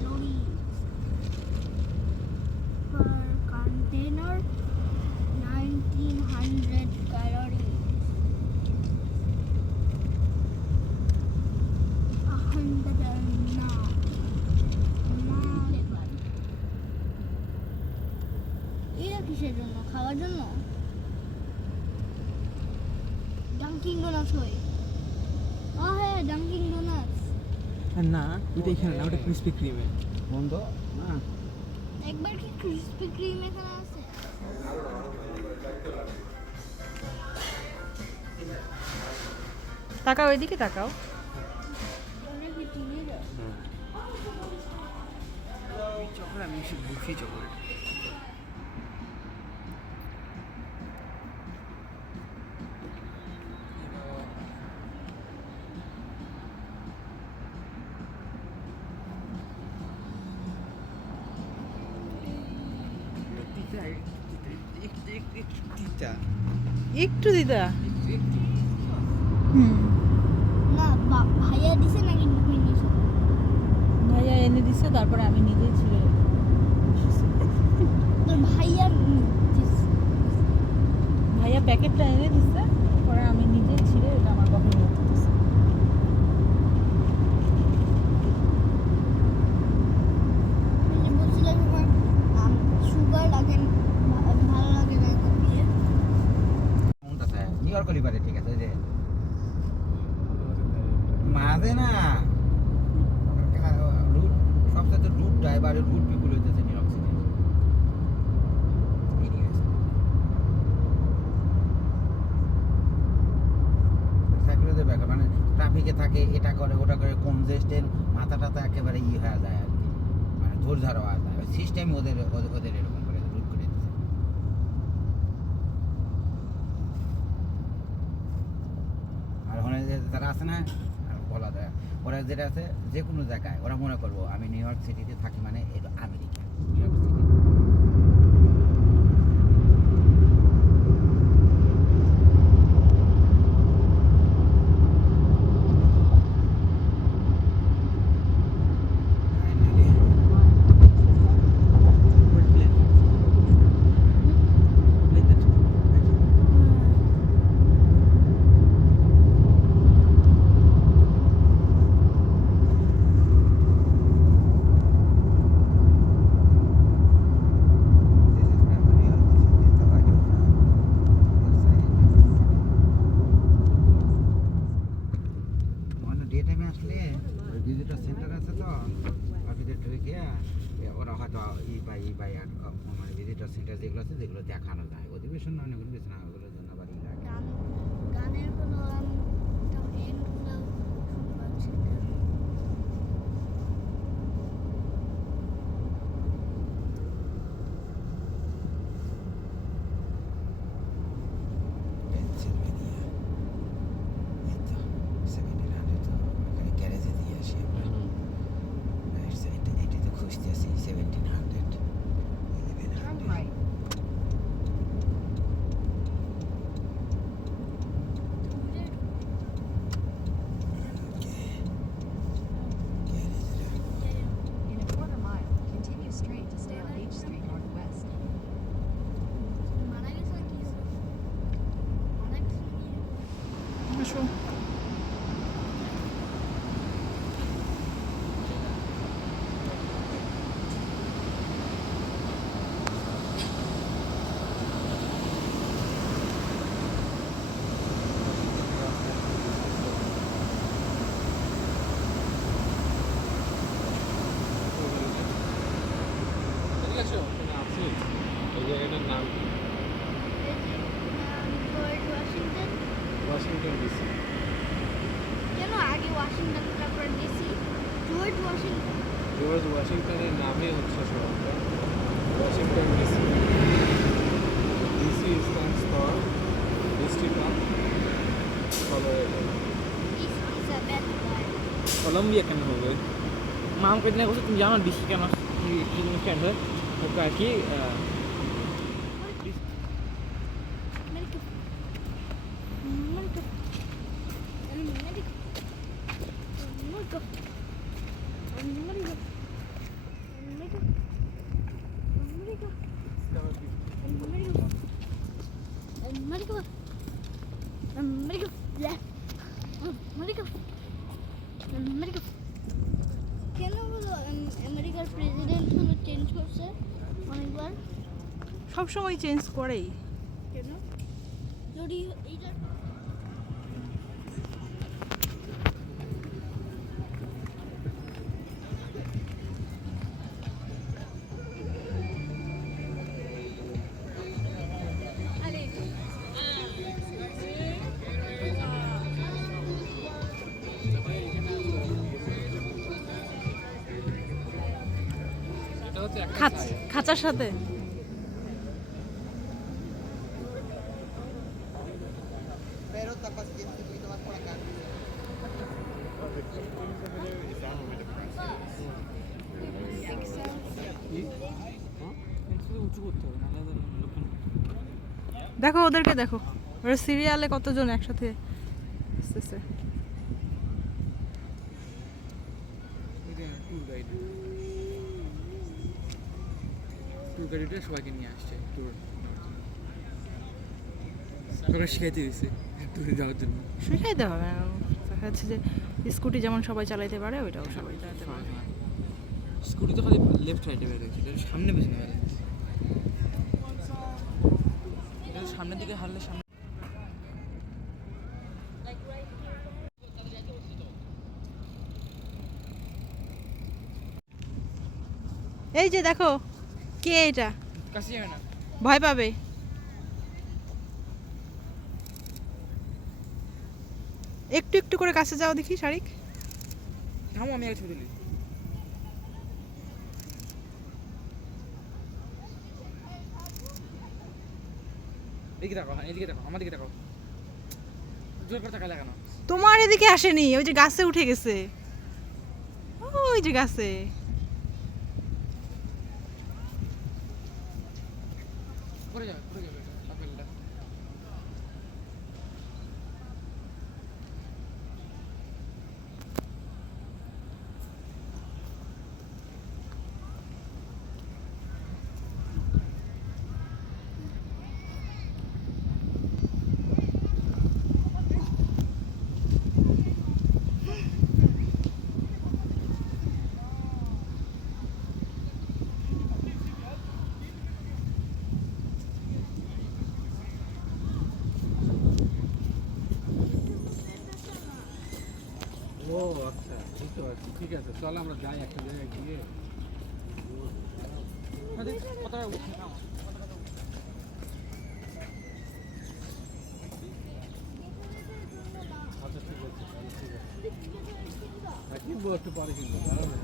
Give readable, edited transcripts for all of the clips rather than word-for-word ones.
calories per container. 1900 calories. 109. এটা কিসের জন্য? খাওয়ার জন্য? ডাঙ্কিং ডোনাটস হয়। হ্যাঁ, ডাঙ্কিং ডোনাটস। না, এটা এখানে না, ওটা ক্রিসপি ক্রিমে বন্ধ না। একবার কি ক্রিসপি ক্রিম এখানে আছে? তাকাও, এদিকে তাকাও। চকলেট আমি বুঝি চকলেট। একটু দিদা। না, ভাইয়া দিছে নাকি তুমি নিছো? ভাইয়া এনে দিছে, তারপরে আমি নিজে ছিঁড়ে। তোর ভাইয়া দিছে? ভাইয়া প্যাকেটটা এনে দিছে, পরে আমি নিজে ছিঁড়ে এটা আমার পকেটে রেখে দিছি। বলছিলাম আমার সুগার লাগে, ভালো লাগে না দিয়ে। নিউ ইয়র্ক লিবারে ঠিক আছে যে মাঝে না রুট সবচেয়ে রুট ড্রাইভারের রুট পিপুল হইতেছে নিউ ইয়র্ক সিটি। সাইকেলের ব্যাপার মানে ট্রাফিকে থাকে, এটা করে ওটা করে, কনজেস্টেড, মাথা টাথা একেবারে হয়ে যায় আর কি, মানে ধৈর্য হওয়া যায়। সিস্টেম ওদের ওদের এরকম করে রুট করে দিচ্ছে। আর ওখানে যারা আছে না, বলা যায় ওরা যেটা আছে যে কোনো জায়গায় ওরা মনে করবো আমি নিউ ইয়র্ক সিটিতে থাকি মানে এটা America, new York city. Visitor centre আছে তো, ভিজিটরে গিয়ে ওরা হয়তো মানে ভিজিটর সেন্টার যেগুলো আছে যেগুলো দেখানো যায়, অধিবেশন অনেকগুলো বেছে না, ওগুলোর জন্য আবার গানের কোনো এন্ডগুলো শুনতে পাচ্ছি না। আসো। Washington DC. কেন আগে ওয়াশিংটন তারপর ডিসি? George Washington. জর্জ ওয়াশিংটনের নামে হচ্ছে শহরটা Washington DC. DC stands for district of Colorado. Columbia কেন হবে? মা আমাকে দিনে বলছে তুমি জানো ডিসি কেন কি স্ট্যান্ড হয়? ওকে আর কি করছে অনেকবার। সব সময় চেঞ্জ করেই। কেন? যদি এইটা এটা হচ্ছে একটা খাঁচার সাথে উঁচু করতে হবে নাহলে লোকজন দেখো, ওদেরকে দেখো, ওরা সিরিয়ালে কতজন একসাথে আসতেছে। ট্যুর গাইডে সবাইকে নিয়ে আসছে ট্যুর সবাই শিখাইতে দিচ্ছে ট্যুরে যাওয়ার জন্য। শিখাইতে হবে না, দেখা যাচ্ছে যে স্কুটি যেমন সবাই চালাইতে পারে ওইটাও সবাই চালাতে পারে। স্কুটি তো খালি লেফট সাইডে বেরোচ্ছে, এটা সামনে পেছনে বেরোচ্ছে, এটা সামনের দিকে হারলে সামনে। এই যে দেখো, কে এটা? কাছে যাবে না। ভয় পাবে। একটু একটু করে কাছে যাও দেখি শারিক। থামো, আমি আগে ছবি তুলি। এদিকে তাকাও, হ্যাঁ এদিকে তাকাও, আমার দিকে তাকাও, জোর করে তাকালে কেন? তোমার এদিকে আসেনি, ওই যে গাছে উঠে গেছে, ওই যে গাছে। পড়ে যাবে আপেলটা। ও আচ্ছা, বুঝতে পারছি। ঠিক আছে, চল আমরা যাই একটা জায়গায় গিয়ে। কথা উঠে নাও। আচ্ছা ঠিক আছে, তাহলে ঠিক আছে। কিনবো একটু পরে কিনবো, দাঁড়াও না।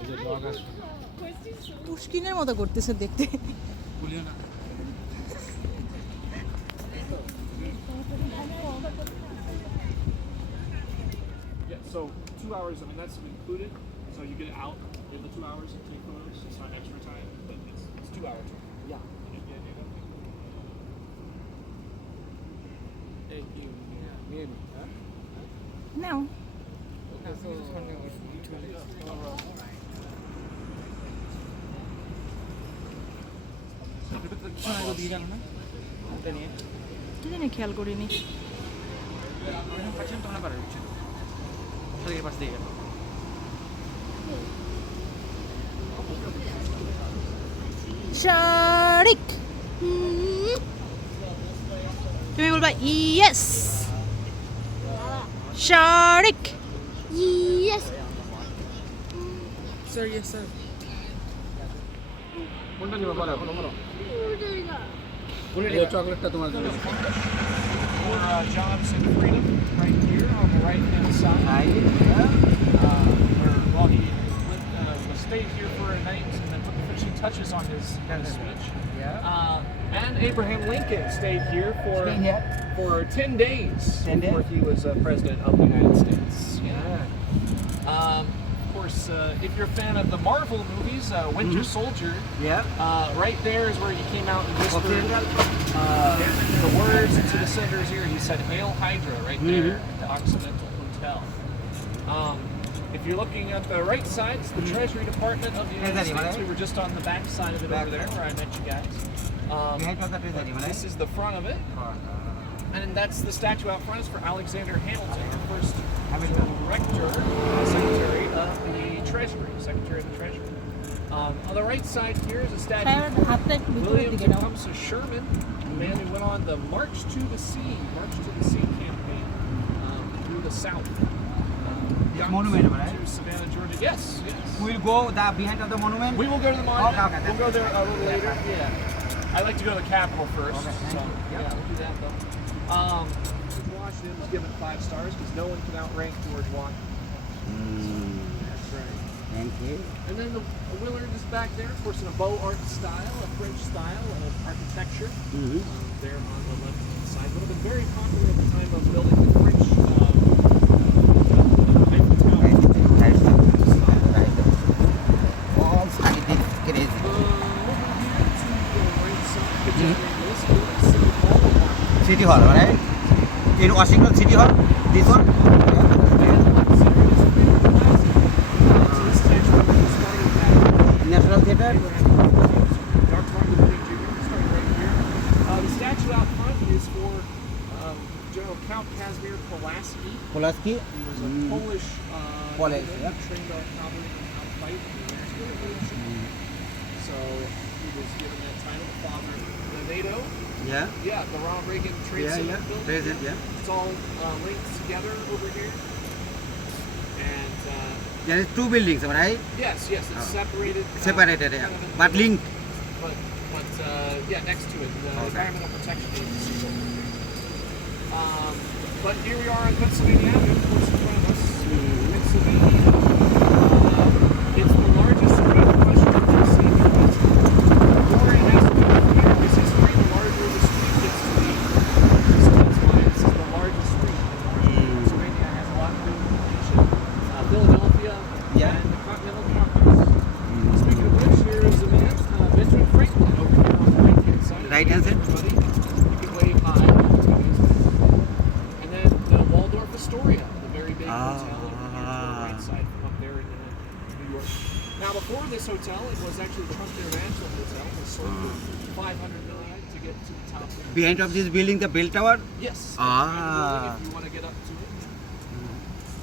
এই যে dog আসছে। পুষ্কিনের মতো করতেছে দেখতে। বলিও না। Yeah, so 2 hours, I mean, that's included. So you get out in the 2 hours and take photos. It's not extra time, but it's 2 hours. Yeah. Thank you. নিয়ে নি, হ্যাঁ? নাও। দিয়ে জানো না ওটা নিয়ে কি জানি, খেয়াল করিনি। যখন পাচ্ছিলাম তখন পারে উঠছিল সাথে পাশ দিয়ে গেল। শারিক, তুমি বলবা yes. শারিক, yes. Sir yes sir. কোনটা নিবা বলো, বলো। বলে এই চকলেটটা তোমার জন্য। For jobs and freedom, right here on the right-hand side. Well, he stayed here for a night and then put the finishing touches on his speech. Yeah. And Abraham Lincoln stayed here Stayed here? for 10 days 10 before days? he was president of the United States. Yeah. Of course, if you're a fan of the Marvel movies, Winter Soldier, Yeah. right there is where he came out and whispered Okay. the words into the senator's ear. He said, "Hail Hydra," right there at the Occidental Hotel. If you're looking at the right side, it's the Treasury Department of the United States. We were just on the back side of it over there where I met you guys. Behind of the treasury, This is the front of it. And that's the statue out front is for Alexander Hamilton, our first director, secretary of the Treasury, Secretary of the Treasury. On the right side here is a statue Shayor, for হাতটা একটু ভিতরের William দিকে নাও। Tecumseh Sherman, the man who went on the March to the Sea campaign through the South. Monument, right? To Savannah, Georgia. Yes, yes. We'll go the behind of the monument. We will go to the monument. Okay, We'll go there a little later. Yeah. I like to go to the Capitol first. Okay, So, thank you. yeah, we'll do that though. Washington was given 5 stars because no one can outrank George Washington. That's right. Thank you. And then the Willard is back there, of course, in a Beaux Art style, a French style of architecture. There on the left-hand side. Would have been very popular at the time of building the French Eiffel Tower. All side is crazy. City Hall, right? In Washington City Hall, this one? National Theater? The statue out front is for General Count Casimir Pulaski. Pulaski? He was a Polish Polish, general yeah. who trained our cavalry in how to fight in the American Revolution. So he was given that title, the father of the NATO. Yeah. Yeah, the Ronald Reagan Trade Center building. Present, yeah. It's all linked together over here. And There is 2 buildings, right? yes, it's separated. Separated, yeah. kind of in But the- linked. But yeah, next to it, the Environmental Protection Agency is over here. But here we are on Pennsylvania Avenue, of course, in front of us. Pennsylvania. It's the largest street in Washington, D.C. because the more it has to go from here, this history, the larger the street gets to be. So that's why this is the largest street in Washington, Pennsylvania. It has a lot of information. Philadelphia Yeah. and the Continental Congress. Speaking of which, here is the man, Benjamin Franklin, over here on the right-hand side. Right-hand side? Everybody, you can wave hi. And then the Waldorf Astoria, the very big hotel over here to the right side from up there in New York. Now, before this hotel, it was actually Trump International Hotel. It was sold for $500 million to get to the top there. Behind of this building, the bell tower? Yes. Ah. If you want to get up to it.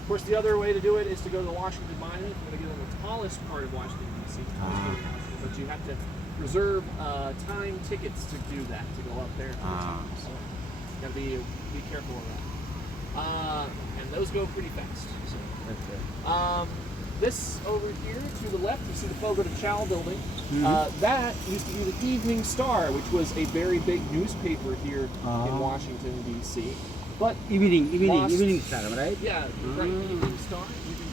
Of course, the other way to do it is to go to the Washington Monument. You're going to get on the tallest part of Washington, D.C. But you have to reserve time tickets to do that, to go up there. So you got to be careful of that. And those go pretty fast. So. This over here to the left, you see the Fogo de Chao building. That used to be the Evening Star, which was a very big newspaper here in Washington, D.C. But Evening lost- star, right? Yeah, right. Evening Star. You can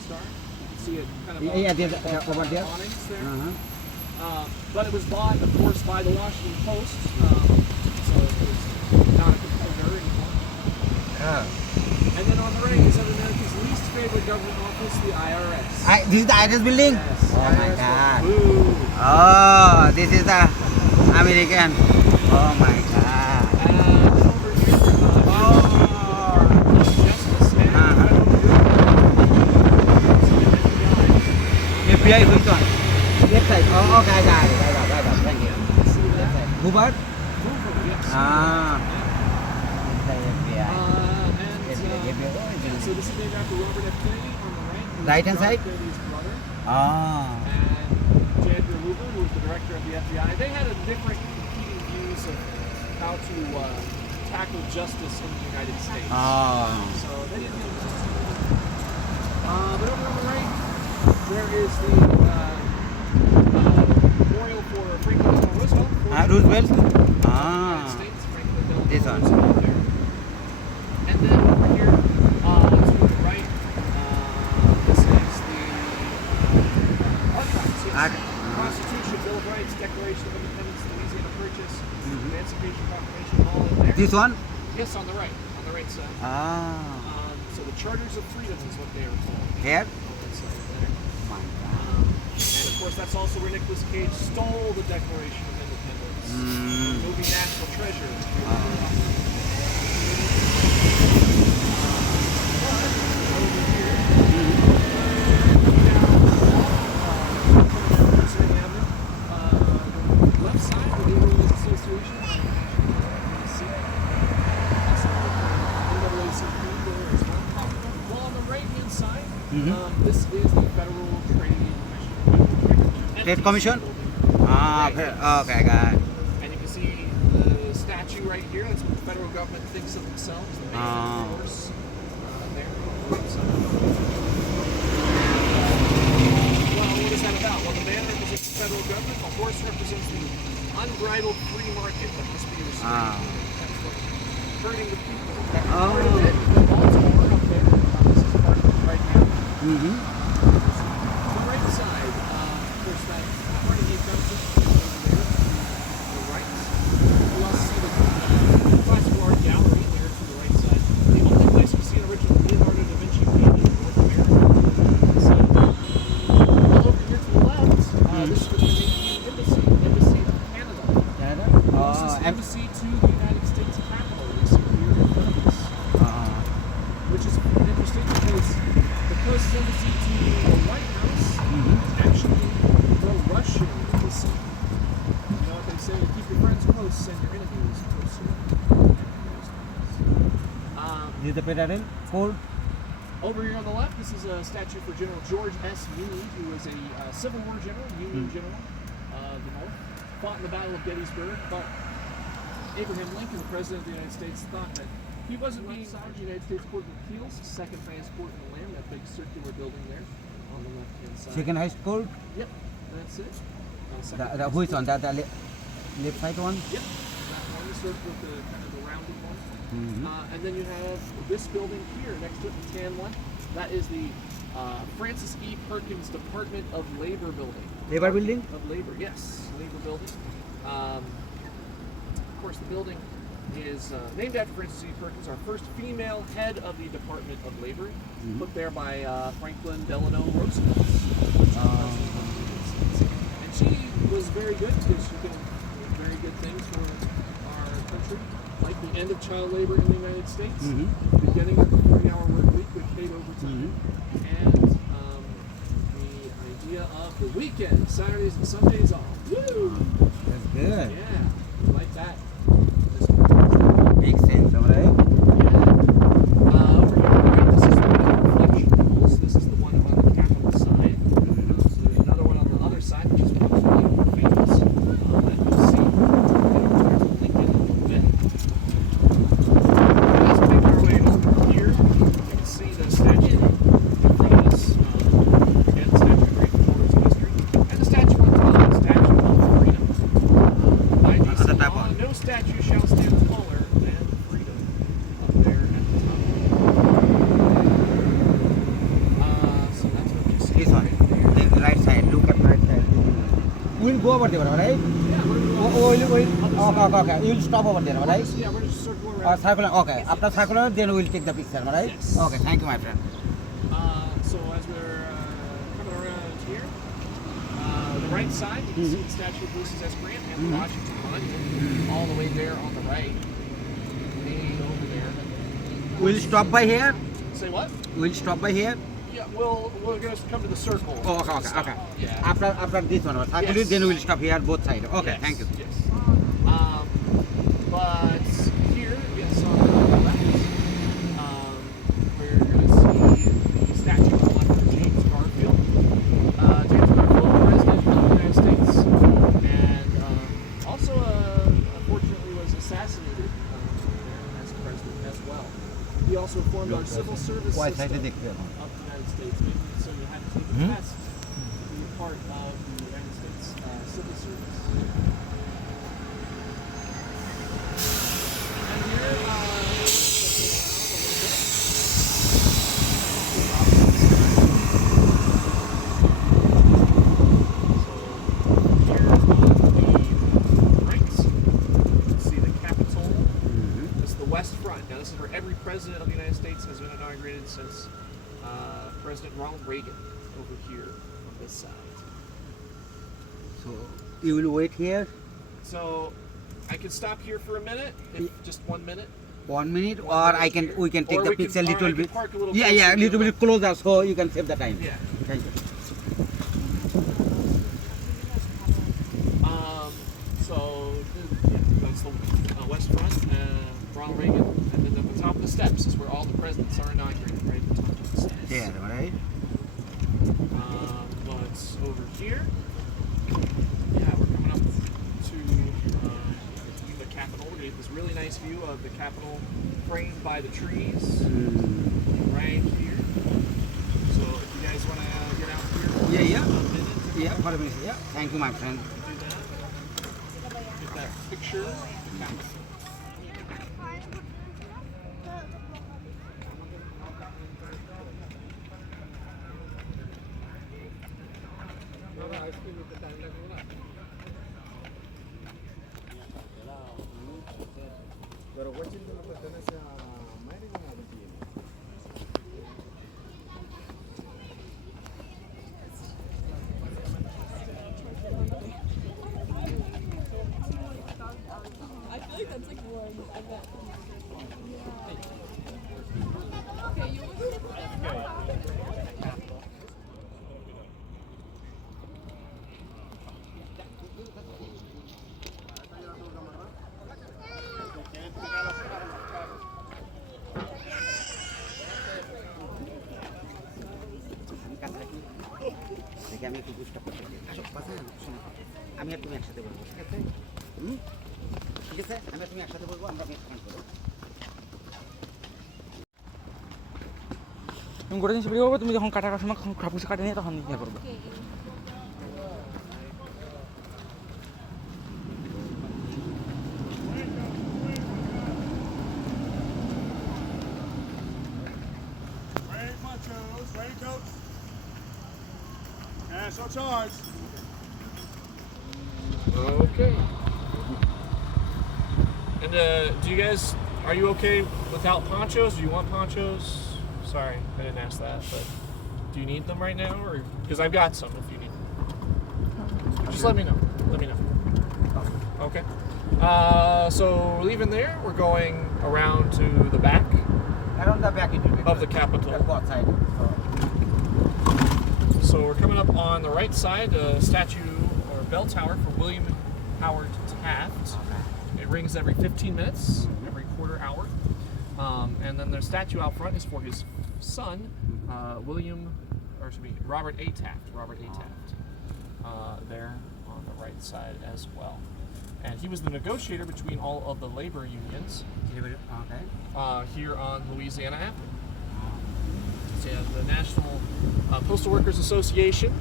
see it kind of Yeah, there's up over on there. awnings there. Uh-huh. But it was bought, of course, by the Washington Post. So it was not a competitor anymore. And then on the right is America's least favorite government office, the IRS. This is the IRS building? Yes. Oh my IRS God. Boo. Oh, this is the American. Oh my God. And over here, Justice and FBI, which one? Left side. Oh, okay, got it. Thank you. See that? Hoover? Yes. FBI. So this is named after Robert F. Kennedy on the right. who was Right-hand John side? Kennedy's brother. Ah. And J. Edgar Hoover, who was the director of the FBI. They had a different competing views of how to tackle justice in the United States. Ah. So they didn't get it. But over on the right, there is the memorial for Franklin Delano Roosevelt. Roosevelt? United Ah. States, Franklin Delano This one. Roosevelt there. And then over here, to the right, this is the archives. Yes. Art- Constitution, Bill of Rights, Declaration of Independence, Louisiana Purchase. purchase, Mhm. Emancipation Proclamation, all in there. This one? Yes, on the right side. Ah. So the Charters of Freedom is what they are called. Here? On that side there. My God. And of course, that's also where Nicolas Cage stole the Declaration of Independence. Mm. The movie National Treasure. Over here, left side, the Neighborhood Association. Also, NAACP there as well. Well, on the right-hand side, this is the Federal Trade Commission. Trade Commission? Ah, Right, okay, I got it. And you can see the statue right here. That's what the federal government thinks of themselves. The basic force there. Well, what is that about? Well, the banner represents the federal government. The horse represents the unbridled free market that must be restrained. That's what hurting the people. Oh. Part of it, the Baltimore up there. This is part of it right now. Mm-hmm. The right side, of course, that Carnegie Fountain over there to the right. You also see the classical art gallery there to the right side. The only place you see an original Leonardo da Vinci painting in North America. So, over here to the left, this is the Canadian Embassy of Canada. Canada? This is the embassy to the United States Capitol. You see here in front of us. Which is interesting because the closest embassy to the White House is actually the Russian embassy. You know what they say? Keep your friends close and your enemies closer. This is the federal court. Over here on the left, this is a statue for General George S. Meade, who was a Civil War general, Union general of the North, fought in the Battle of Gettysburg, but Abraham Lincoln, the President of the United States, thought that he wasn't being honored the United States Court of Appeals, second highest court in the land, that big circular building there on the left-hand side. Second highest court. Yep, that's it. The who is on that? The left side one? Yep, that one, the circle with the kind of the rounded one. Mm-hmm. And then you have this building here next to it, the tan one. That is the Francis E. Perkins Department of Labor building. Labor building? Of Labor, yes, Labor building. Of course, the building is named after Francis E. Perkins, our first female head of the Department of Labor, put there by Franklin Delano Roosevelt. And she was very good because she did very good things for our country, like the end of child labor in the United States, beginning of the 40-hour work week with paid overtime, and the idea of the weekend, Saturdays and Sundays off. Woo! That's good. Yeah, like that. Makes sense, alright? Over here, this is one of the reflection walls. This is the one on the Capitol side. So there's another one on the other side, which is really famous. That you'll see Lincoln in a little bit. Let's make our way over here. You can see the statue in front of us. Again, the statue of great performers in history. And the statue on top, the statue of freedom. By DC law, no statue shall stand taller than freedom up there at the top. So that's what you see. This one. Right there. The right side. Look at right side. We'll go over there, right? Yeah, we're Okay. You'll stop over there, right? yeah, we're just circling around. Circular. Okay. After circular, then we'll take the picture, right? Yes. Okay. Thank you, my friend. So as we're coming around here, the right side, you can see the statue of Ulysses S. Grant and the Washington Monument, all the way there on the right, way over there. We'll stop by here. Say what? We'll stop by here. Yeah, we're going to come to the circle. Oh, okay. Stop. Yeah. After this one, circular, Yes. then we'll stop here both sides. Okay. Yes, Thank you. Yes. But here, yes, on the left, we're going to see the statue on the left of James Garfield. James Garfield, President of the United States, and also, unfortunately, was assassinated as president as well. He also formed our civil service Why system side of the is it? United States, so you had to take a test to be a part of the United States civil service. And here, President of the United States has been inaugurated since President Ronald Reagan over here on this side. So you will wait here So I can stop here for a minute, if just 1 minute. 1 minute, One or minute I can here. we can take Or the we can- picture or I little can bit. park a little Yeah, closer yeah, to little the bit closer so you can save the time. Yeah. Thank you. So that's the west front, Ronald Reagan, and then at the top of the steps is where all the presidents are inaugurated, right at the top of the steps. There, right? But over here, yeah, we're coming up to the Capitol. We get this really nice view of the Capitol framed by the trees right here. So if you guys want to get out here Yeah, yeah. for a minute, Yeah, for a minute. Yeah. Thank you, my friend. do that. Get that picture of the Capitol. Pero Washington no pertenece a América o a Argentina. দেখি আমি একটু বুঝতে পারছি আসো কথা শোনো আমি আর তুমি একসাথে বলবো ঠিক আছে ঠিক আছে আমি আর তুমি একসাথে বলবো আমরা কমেন্ট করবো তুমি গোটা জিনিস বেরিয়ে পাবো তুমি যখন কাটার সময় খাপুসে কাটে নিয়ে তখন ইয়ে করবো Ready, Montrose. Ready, coach? National charge. Okay. And do you guys, are you okay without ponchos? Do you want ponchos? Sorry, I didn't ask that, but do you need them right now, or because I've got some if you need them. Just let me know. Let me know. Okay. So we're leaving there. We're going around to the back around the back of the Capitol. go outside So we're coming up on the right side, a statue or bell tower for William Howard Taft. It rings every 15 minutes, every quarter hour. And then the statue out front is for his son, Robert A. Taft. Robert A. Taft. There on the right side as well. And he was the negotiator between all of the labor unions okay here on Louisiana Avenue. So yeah, the National Postal Workers Association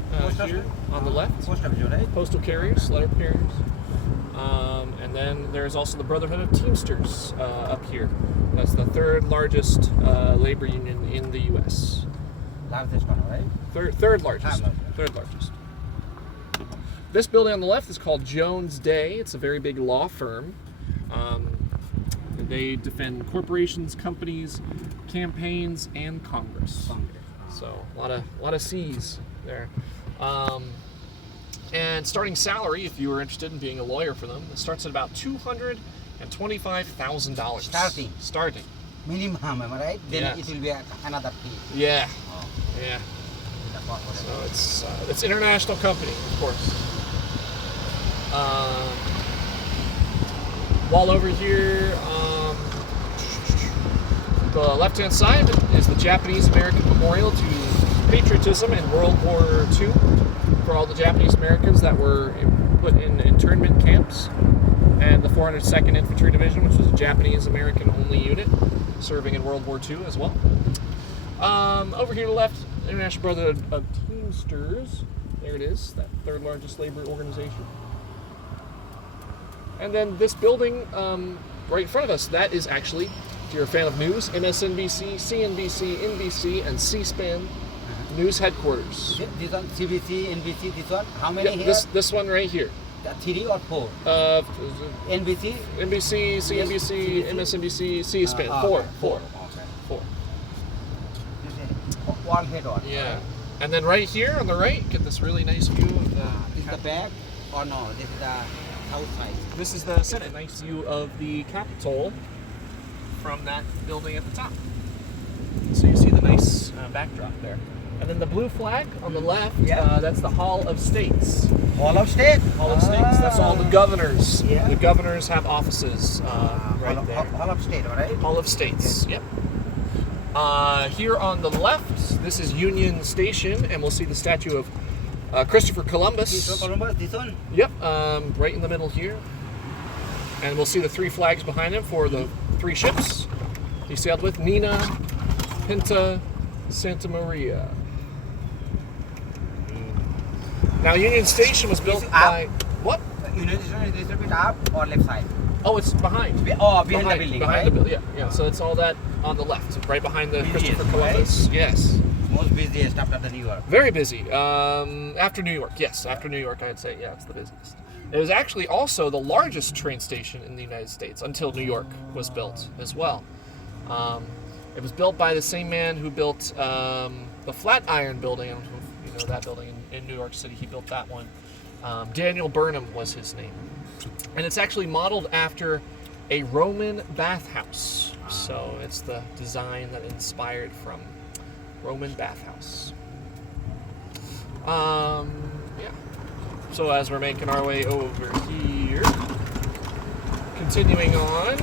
here on the left. post office right Postal carriers, letter carriers. And then there's also the Brotherhood of Teamsters up here. That's the third largest labor union in the U.S. largest one right Third largest. Third largest. Third largest. This building on the left is called Jones Day. It's a very big law firm. They defend corporations, companies, campaigns, and Congress. So a lot of C's there. And starting salary, if you were interested in being a lawyer for them, it starts at about $225,000. Starting. minimum am I right then Yes. it will be another fee Yeah. Yeah. So it's international company, of course. While over here, the left-hand side is the Japanese American Memorial to Patriotism in World War II for all the Japanese Americans that were put in internment camps, and the 402nd Infantry Division, which was a Japanese American only unit serving in World War II as well. Over here to the left, International Brotherhood of Teamsters. There it is, that third largest labor organization. And then this building right in front of us, that is actually, if you're a fan of news, MSNBC, CNBC, NBC, and C-SPAN news headquarters. this one CBC NBC this one how many Yeah, here this one right here. 3 or 4 NBC, NBC CNBC, CBC. MSNBC, C-SPAN. Ah, Four. okay. wall head on. Yeah. And then right here on the right, get this really nice view of the. Is the back or no? This is the south side. This is the Senate. Nice view of the Capitol from that building at the top. So you see the nice backdrop there. And then the blue flag on the left, Yeah. that's the Hall of States. Hall of State. Hall of States. That's all the governors. Yeah. The governors have offices right Hall of, there. Hall of State, all right? Hall of States. Yep. Here on the left, this is Union Station, and we'll see the statue of Christopher Columbus. This one. Yep, right in the middle here. And we'll see the three flags behind him for the three ships he sailed with: Nina, Pinta, Santa Maria. Now, Union Station was built Is it by what? Union Station is a little bit up or left side? Oh, it's behind. Behind the building, behind right? the building. Yeah. So it's all that on the left, right behind the Busiest, Christopher Columbus. Yes. Most busiest after the New York. Very busy. After New York, yes. After New York, I'd say, yeah, it's the busiest. It was actually also the largest train station in the United States until New York was built as well. It was built by the same man who built the Flatiron Building. I don't know if you know that building in New York City. He built that one. Daniel Burnham was his name. And it's actually modeled after a Roman bathhouse. So it's the design that inspired from Roman bathhouse. Yeah. So as we're making our way over here, continuing on,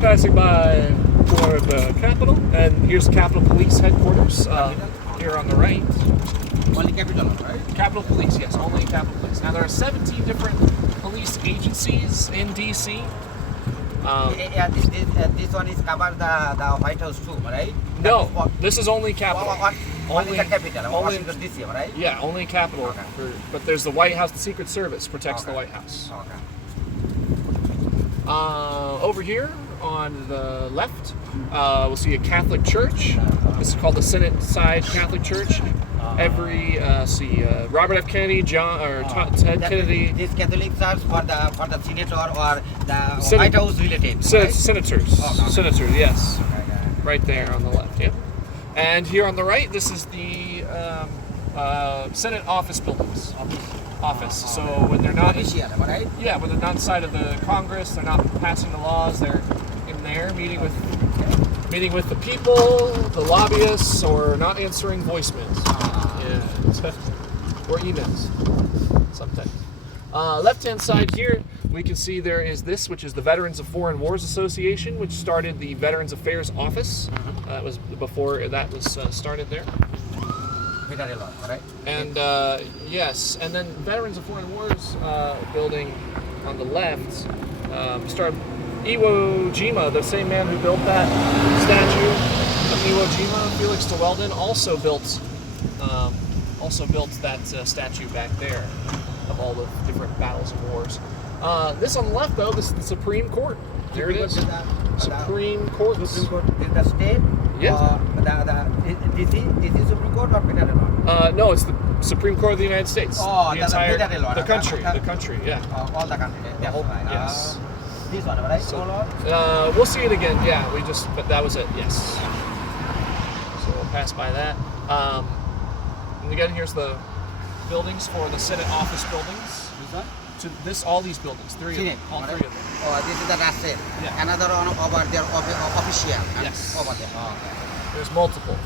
passing by toward the Capitol, and here's Capitol Police headquarters here on the right. Only capital, right? Capitol Police, yes, only Capitol Police. Now there are 17 different police agencies in D.C. Yeah, this one is covered the White House too, right? No, this is only Capitol. Only the capital, only- Washington D.C, right? Yeah, only Capitol. Okay. But there's the White House. The Secret Service protects the Okay. White House. Okay. Over here on the left, we'll see a Catholic church. This is called the Senate Side Catholic Church. Robert F. Kennedy, Ted Kennedy, These Catholics are for the senator or the Senate- White House relatives, right? senators. Okay. Senators, yes. Okay. Right there on the left, yep. And here on the right, this is the Senate office buildings. Office. So when they're not, Official, right? yeah, when they're not inside of the Congress, they're not passing the laws. They're in there meeting with the people, the lobbyists, or not answering voicemails. Yeah, or emails sometimes. Left-hand side here, we can see there is this, which is the Veterans of Foreign Wars Association, which started the Veterans Affairs Office. That was before that was started there. Right? And yes, and then Veterans of Foreign Wars building on the left started. Iwo Jima, the same man who built that statue of Iwo Jima, Felix de Weldon, also built that statue back there of all the different battles and wars. This on the left, though, this is the Supreme Court. There it is. Supreme Court. Supreme Court is the state. Yeah. This is Supreme Court or federal one? No, it's the Supreme Court of the United States. Oh, the the entire, federal one. the country, yeah. All the country. Yes. Right. Yes. This one, right? So, we'll see it again. Yeah, but that was it. Yes. So we'll pass by that. And again, here's the buildings for the Senate office buildings. This one? All these buildings, three of them, all Senate, three of them. Oh, this is the Russell. Yeah. Another one over there, official. Yes. Over there. Oh, okay. There's multiple.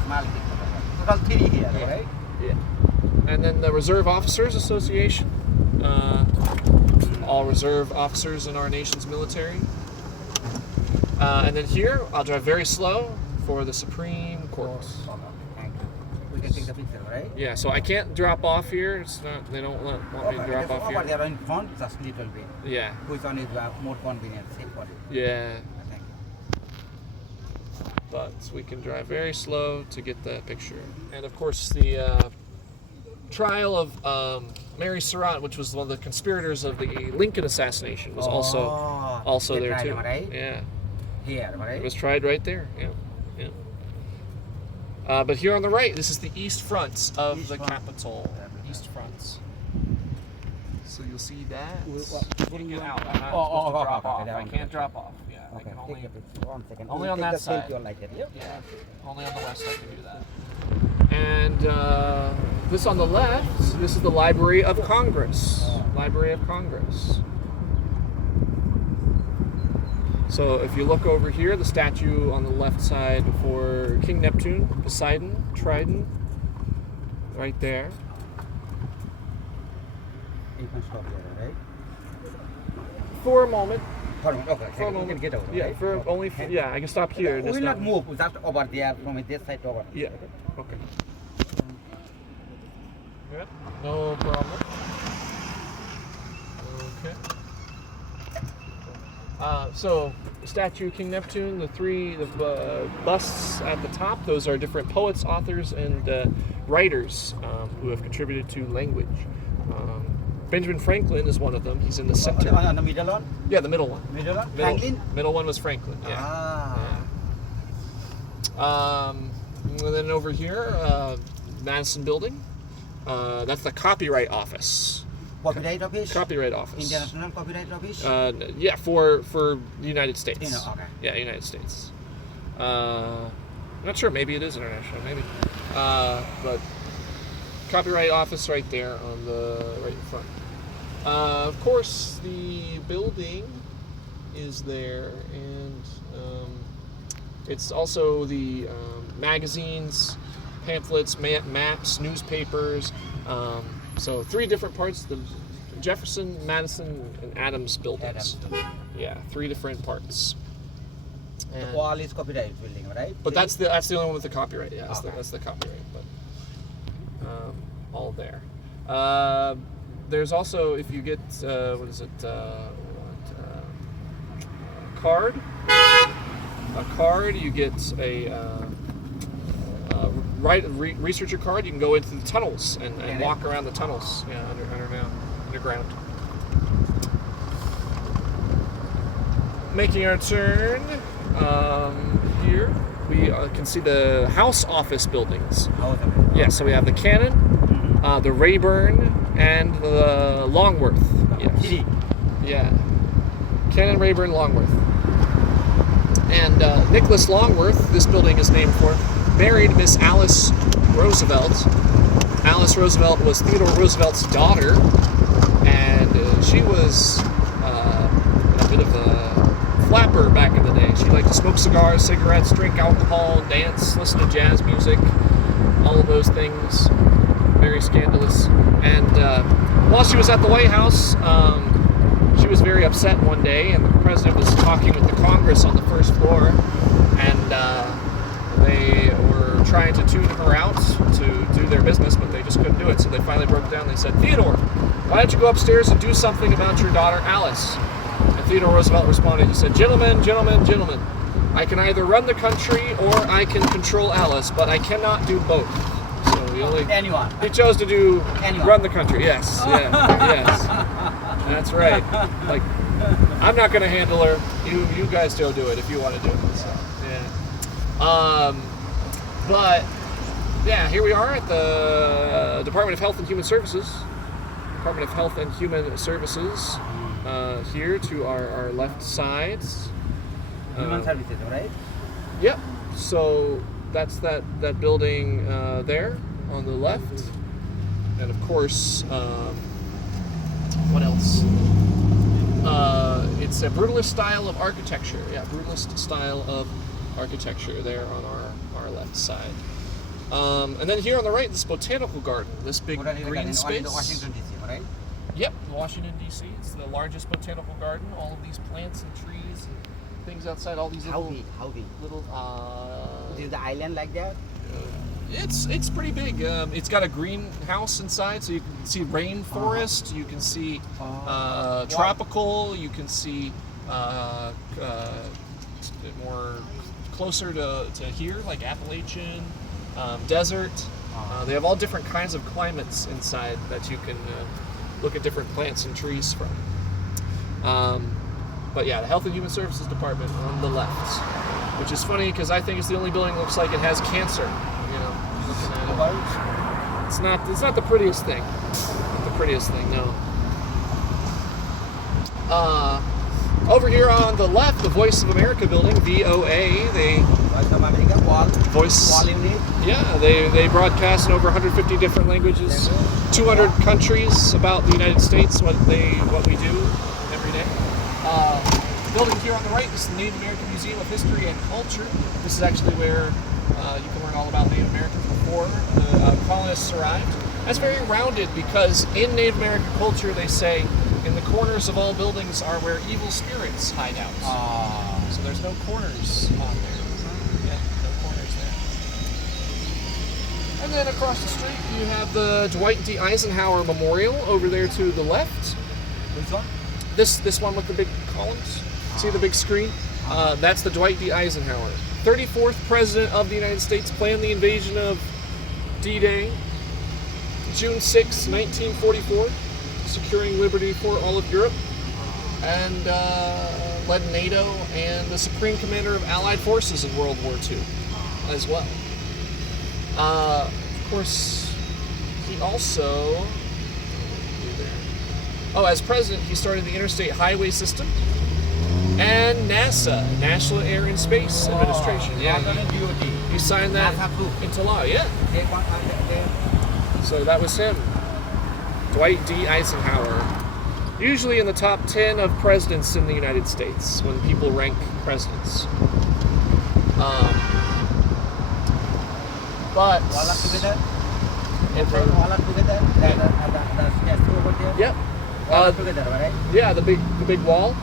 Total 3 here, right? Yeah. And then the Reserve Officers Association. All reserve officers in our nation's military. And then here, I'll drive very slow for the Supreme Court. Okay, thank you. We can take the picture, right? Yeah, so I can't drop off here. It's not. They don't want me to drop off Over here. there in front, just little bit. Yeah. Which one is more convenient, safe for you? Yeah. Thank you. But we can drive very slow to get that picture. And of course, the trial of Mary Surratt, which was one of the conspirators of the Lincoln assassination, was also there trial, too. right? Yeah, Here, right? it was tried right there. Yeah, yeah. But here on the right, this is the east front of East the front. Capitol. East front. So you'll see that. What Can't get out. I'm not Oh, supposed to drop okay, off. okay, I okay. can't drop off. Yeah. Okay, I can only, take a picture. 1 second. only You on take that the side. selfie like that, yeah? yeah, only on the west I can do that. And this on the left, this is the Library of Congress. Library of Congress. So if you look over here, the statue on the left side for King Neptune, Poseidon, Trident, right there. You can stop there, right? For a moment. For a moment, okay. For a You moment. can get over, Yeah, right? for Okay. only. Yeah, I can stop here. We just will not not- move, just over there from this side to over. Yeah. Okay. Good. No problem. Okay. So, statue King Neptune, the three busts at the top, those are different poets, authors, and writers who have contributed to language. Benjamin Franklin is one of them. He's in the center. On the middle one? Yeah, the middle one. Middle one? Franklin? Middle one was Franklin. Yeah. And then over here, Madison Building. That's the Copyright Office. Copyright office? Copyright Office. International Copyright Office? Yeah, for the United States. Okay. Yeah, United States. I'm not sure. Maybe it is international. Maybe. But Copyright Office right there on the right in front. Of course, the building is there, and it's also the magazines, pamphlets, maps, newspapers. So 3 different parts: the Jefferson, Madison, and Adams buildings. Yeah, 3 different parts. The And, wall is copyright building, right? but that's the only one with the copyright. Yeah, that's, Okay. that's the copyright. But all there. There's also, if you get what is it? Card. A card. You get a researcher card. You can go into the tunnels and walk around the tunnels. Yeah, underground. Making our turn here, we can see the House office buildings. Yeah, so we have the Cannon, the Rayburn, and the Longworth. Yes. Yeah. Cannon, Rayburn, Longworth. And Nicholas Longworth, this building is named for, married Miss Alice Roosevelt. Alice Roosevelt was Theodore Roosevelt's daughter, and she was a bit of a flapper back in the day. She liked to smoke cigars, cigarettes, drink alcohol, dance, listen to jazz music, all of those things. Very scandalous. And while she was at the White House, she was very upset one day, and the president was talking with the Congress on the first floor, and they were trying to tune her out to do their business, but they just couldn't do it. So they finally broke down. They said, "Theodore, why don't you go upstairs and do something about your daughter Alice?" And Theodore Roosevelt responded. He said, "Gentlemen, gentlemen, gentlemen, I can either run the country or I can control Alice, but I cannot do both." So he chose to do run the country. Yes, yes, that's right. Like, I'm not going to handle her. You guys go do it if you want to do it. So, yeah. But yeah, here we are at the Department of Health and Human Services. Department of Health and Human Services. Here to our left sides. Human Services, right? Yep. So that's that building there on the left, and of course, what else? It's a brutalist style of architecture. Yeah, brutalist style of architecture there on our left side. And then here on the right, this botanical garden, this big green space. Washington D.C., right? Yep, Washington D.C. It's the largest botanical garden. All of these plants and trees and things outside. All these little. How big? Little. Is the island like that? It's pretty big. It's got a greenhouse inside, so you can see rainforest. You can see tropical. You can see more closer to here, like Appalachian, desert. They have all different kinds of climates inside that you can look at different plants and trees from. But yeah, the Health and Human Services Department on the left, which is funny because I think it's the only building that looks like it has cancer. You know, looking at it. It's not the prettiest thing. Not the prettiest thing, no. Over here on the left, the Voice of America building, VOA. They voice. unit. Yeah, they broadcast in over 150 different languages, 200 countries about the United States. What we do every day. Building here on the right is the Native American Museum of History and Culture. This is actually where you can learn all about Native Americans before the colonists arrived. That's very rounded because in Native American culture they say in the corners of all buildings are where evil spirits hide out. So there's no corners on there. Yeah, no corners there. And then across the street you have the Dwight D. Eisenhower Memorial over there to the left. Which one? This one with the big columns. See the big screen? That's the Dwight D. Eisenhower. 34th President of the United States, planned the invasion of D-Day, June 6, 1944, securing liberty for all of Europe, and led NATO and the Supreme Commander of Allied Forces in World War II as well. Of course, he also... as president, he started the Interstate Highway System and NASA, National Air and Space Administration. Yeah, he signed that into law. Yeah. So that was him, Dwight D. Eisenhower. Usually in the top 10 of presidents in the United States when people rank presidents. But yep. Yeah, the big wall.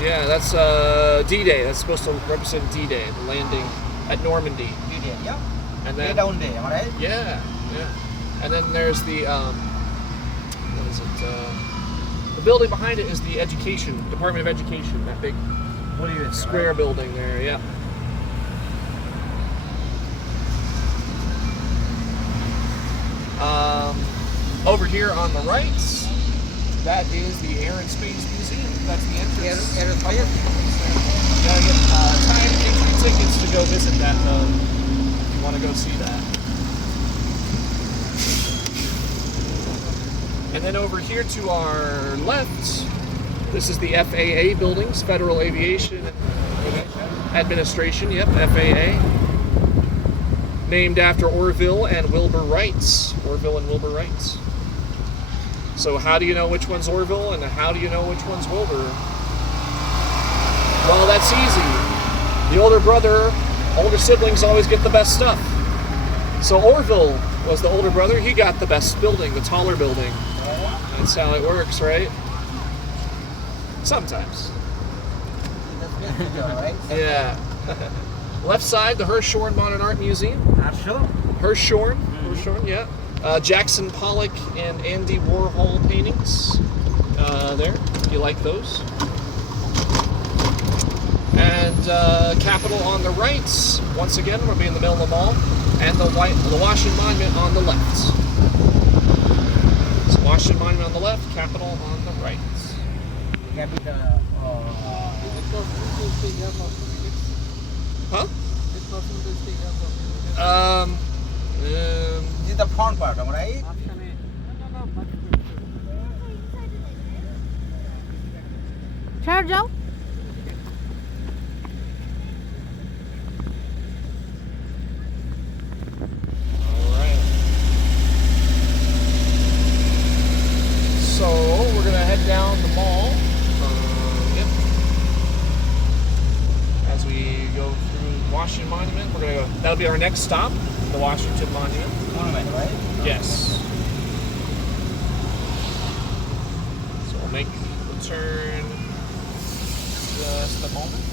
Yeah, that's D-Day. That's supposed to represent D-Day, the landing at Normandy. D-Day, yeah. And then down day, am I right? Yeah. And then there's the what is it? The building behind it is the Department of Education. That big square building there. Yeah. Over here on the right, that is the Air and Space Museum. That's the entrance. You gotta get time entry tickets to go visit that though. If you want to go see that. And then over here to our left, this is the FAA buildings, Federal Aviation Administration. Yep, FAA. Named after Orville and Wilbur Wright. So how do you know which one's Orville and how do you know which one's Wilbur? Well, that's easy. The older siblings always get the best stuff. So Orville was the older brother. He got the best building, the taller building. That's how it works, right? Sometimes. Yeah. Left side, the Hirshhorn Modern Art Museum. Hirshhorn, yeah. Jackson Pollock and Andy Warhol paintings. There, if you like those. And Capitol on the right. Once again, we'll be in the middle of the mall. And the Washington Monument on the left. So Washington Monument on the left, Capitol on the right. Huh? This is the front part, am I right? ছাড় যাও Alright. So we're gonna head down the mall. Yep. As we go through Washington Monument, that'll be our next stop, the Washington Monument. Monument, right? Yes. So we'll make the turn just a moment.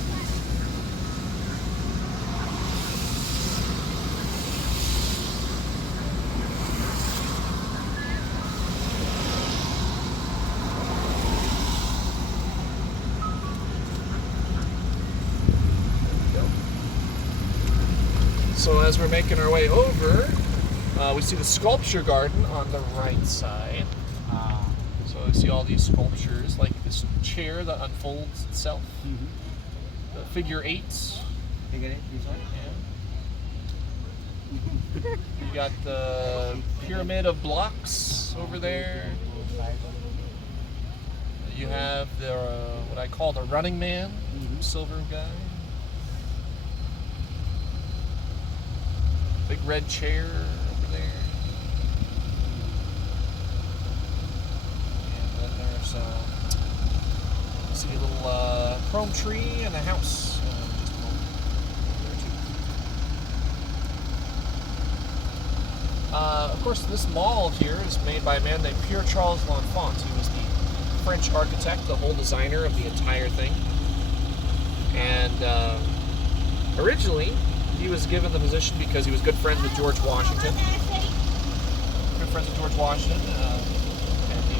So as we're making our way over, we see the sculpture garden on the right side. So we see all these sculptures, like this chair that unfolds itself. The figure eights. Figure eight, this one? Yeah. You got the pyramid of blocks over there. You have the what I call the running man, silver guy. Big red chair over there. And then there's see a little chrome tree and a house. Of course, this mall here is made by a man named Pierre-Charles L'Enfant. He was the French architect, the whole designer of the entire thing. And originally, he was given the position because he was good friends with George Washington. Good friends with George Washington, and he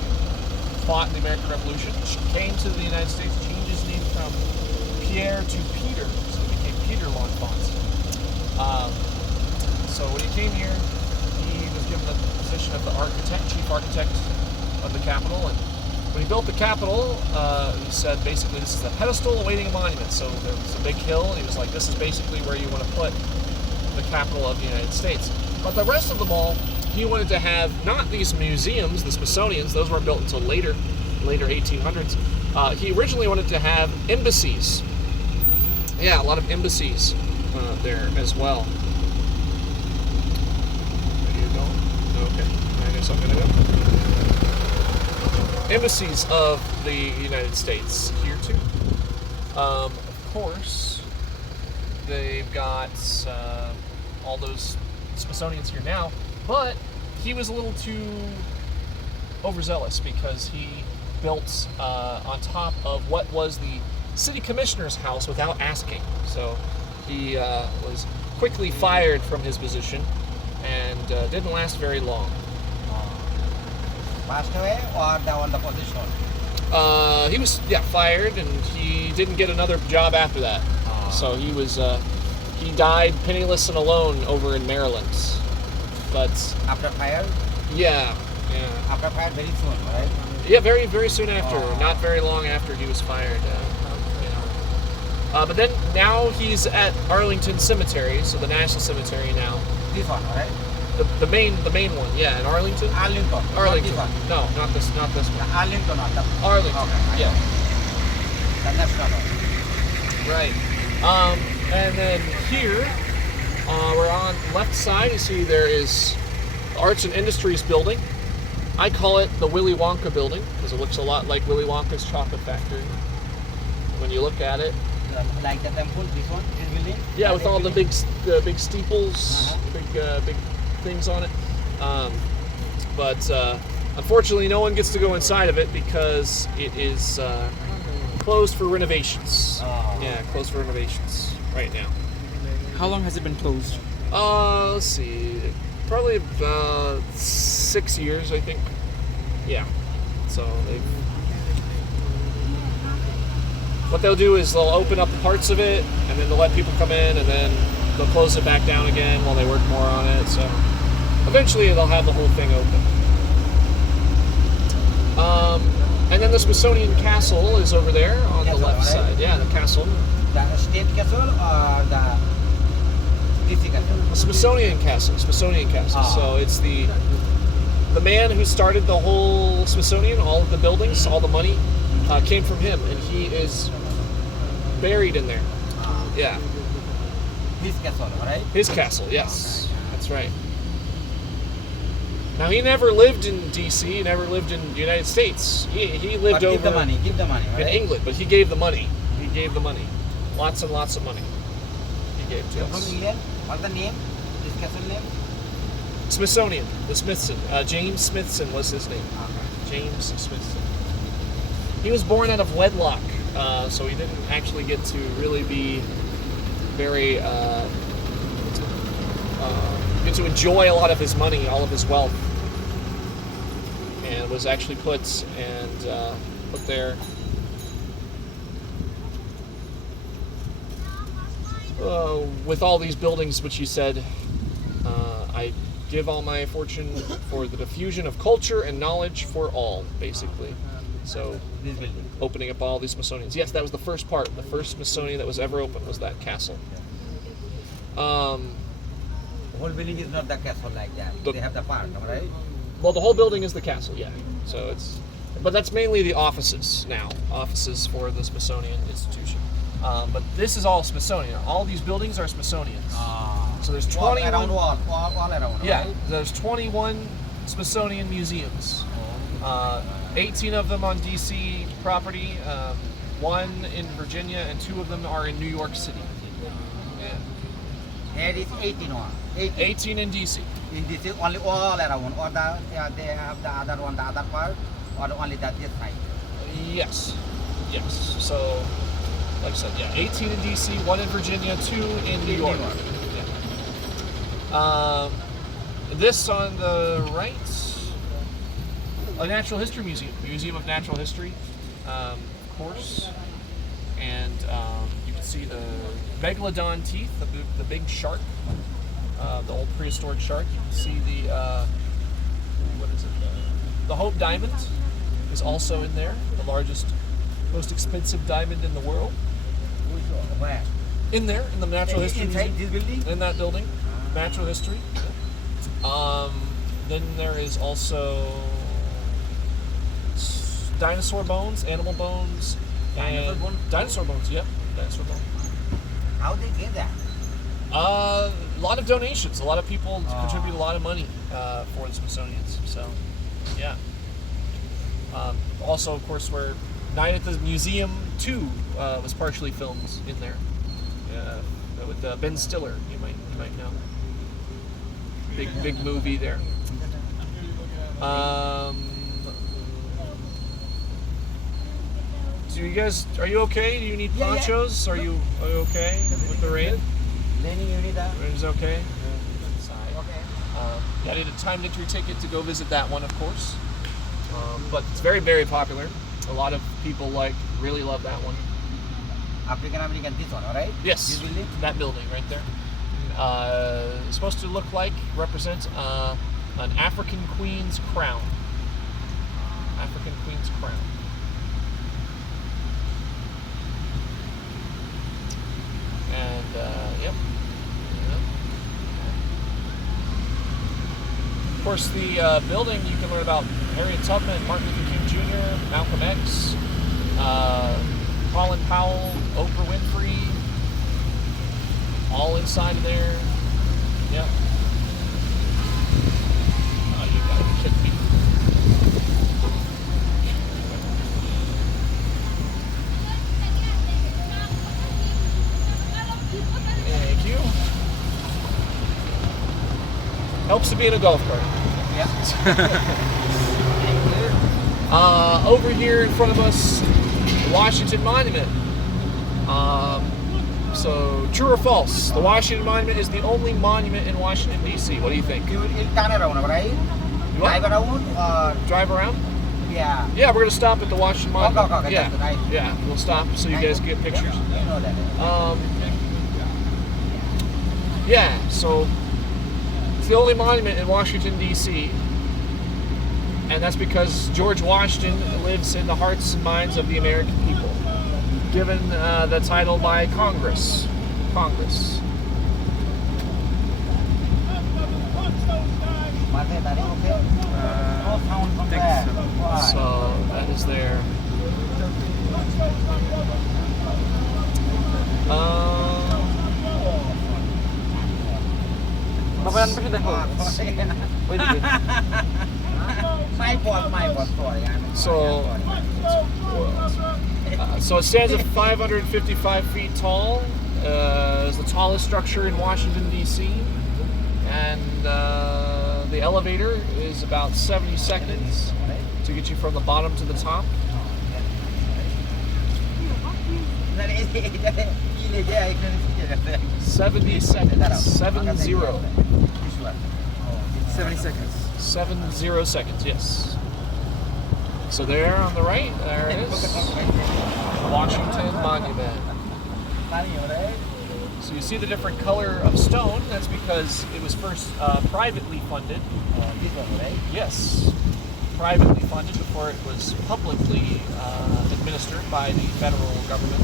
fought in the American Revolution. Came to the United States, changed his name from Pierre to Peter, so he became Peter L'Enfant. So when he came here, he was given the position of the architect, chief architect of the Capitol. And when he built the Capitol, he said basically this is a pedestal awaiting a monument. So there was a big hill, and he was like, this is basically where you want to put the capital of the United States. But the rest of the mall, he wanted to have not these museums, the Smithsonian's, those weren't built until later 1800s. He originally wanted to have embassies. Yeah, a lot of embassies there as well. Are you going? Okay, I guess I'm gonna go. Embassies of the United States here too. Of course, they've got all those Smithsonian's here now, but he was a little too overzealous because he built on top of what was the city commissioner's house without asking. So he was quickly fired from his position and didn't last very long. Passed away or on the position? He was fired, and he didn't get another job after that. So he was he died penniless and alone over in Maryland. But After fire? yeah. After fire very soon, right? Yeah, very, very soon after. Not very long after he was fired. But then now he's at Arlington Cemetery, so the National Cemetery now. This one, right? The main one, yeah, in Arlington. Arlington. Arlington. Not this one. No, not this one. Arlington, not that. Arlington. Okay, Yeah. The national one. Right. And then here, we're on the left side. You see there is the Arts and Industries building. I call it the Willy Wonka building because it looks a lot like Willy Wonka's chocolate factory when you look at it. Like the temple, this one, this building? Yeah, with all the big steeples, big things on it. But unfortunately, no one gets to go inside of it because it is closed for renovations. Yeah, closed for renovations right now. How long has it been closed? Let's see, probably about 6 years, I think. Yeah. So what they'll do is they'll open up parts of it, and then they'll let people come in, and then they'll close it back down again while they work more on it. So eventually they'll have the whole thing open. And then the Smithsonian Castle is over there on the left side. Yeah, the castle. The state castle or the DC castle? Smithsonian Castle. So it's the man who started the whole Smithsonian, all of the buildings, all the money came from him, and he is buried in there. Yeah. This castle, right? His castle, yes. That's right. Now, he never lived in D.C., he never lived in the United States. He lived But over give the money, in right? England, but he gave the money. Lots and lots of money he gave to You're us. from England? What's the name? This castle name? Smithsonian, the Smithson. James Smithson was his name. James Smithson. He was born out of wedlock, so he didn't actually get to really be very, get to enjoy a lot of his money, all of his wealth, and was actually put there. With all these buildings, which he said, I give all my fortune for the diffusion of culture and knowledge for all, basically. So, This building. opening up all these Smithsonians. Yes, that was the first part. The first Smithsonian that was ever opened was that castle. The whole building is not the castle like that. The- They have the park, right? Well, the whole building is the castle, yeah. So but that's mainly the offices now, offices for the Smithsonian Institution. But this is all Smithsonian. All these buildings are Smithsonians. So there's 21. all around. Yeah, Right? there's 21 Smithsonian museums. 18 of them on D.C. property, 1 in Virginia, and 2 of them are in New York City. Yeah. Here is 18 one. 18 in D.C. This is only all around. Or they have the other one, the other part, or only that this side. Yes. Yes. So, like I said, yeah, 18 in D.C., 1 in Virginia, 2 in New York. Yeah. This on the right, a natural history museum, Museum of Natural History, of course, and you can see the megalodon teeth, the big shark, the old prehistoric shark. You can see the what is it? The Hope Diamond is also in there, the largest, most expensive diamond in the world. Where? In there, in the Natural History Inside Museum. this building? In that building, natural history. Then there is also dinosaur bones, animal bones, and dinosaur bones. Yep, dinosaur bones. How they get that? A lot of donations. A lot of people contribute a lot of money for the Smithsonian's. So, yeah. Also, of course, where Night at the Museum 2 was partially filmed in there with Ben Stiller. You might know. Big movie there. Are you okay? Do you need ponchos? Are you okay with the rain? Lenny, you need that? Rain's okay? Okay. I need a timed entry ticket to go visit that one, of course. But it's very, very popular. A lot of people really love that one. African American, this one, alright? Yes, This building? that building right there. It's supposed to represent an African queen's crown. African queen's crown. And, yep. Of course, the building, you can learn about Harriet Tubman, Martin Luther King Jr., Malcolm X, Colin Powell, Oprah Winfrey, all inside of there. Yep. Oh, you gotta be kidding me. Thank you. Helps to be in a golf cart. Yeah. Over here in front of us, the Washington Monument. So, true or false? The Washington Monument is the only monument in Washington, D.C. What do you think? You will turn around, right? You what? Drive around or... Drive around? Yeah. Yeah, we're going to stop at the Washington Monument. Okay, yeah. that's nice. Yeah, we'll stop so you guys get pictures. You know that. Yeah, so it's the only monument in Washington, D.C., and that's because George Washington lives in the hearts and minds of the American people, given the title by Congress. Congress. Martha, that is okay? No sound from there. Why? So that is there. Wait a minute. My fault, sorry. So it stands at 555 feet tall. It's the tallest structure in Washington, D.C. And the elevator is about 70 seconds to get you from the bottom to the top. 70 seconds. 70. 70 seconds. 70 seconds, yes. So there on the right, there it is. Washington Monument. So you see the different color of stone. That's because it was first privately funded. This one, right? Yes, privately funded before it was publicly administered by the federal government.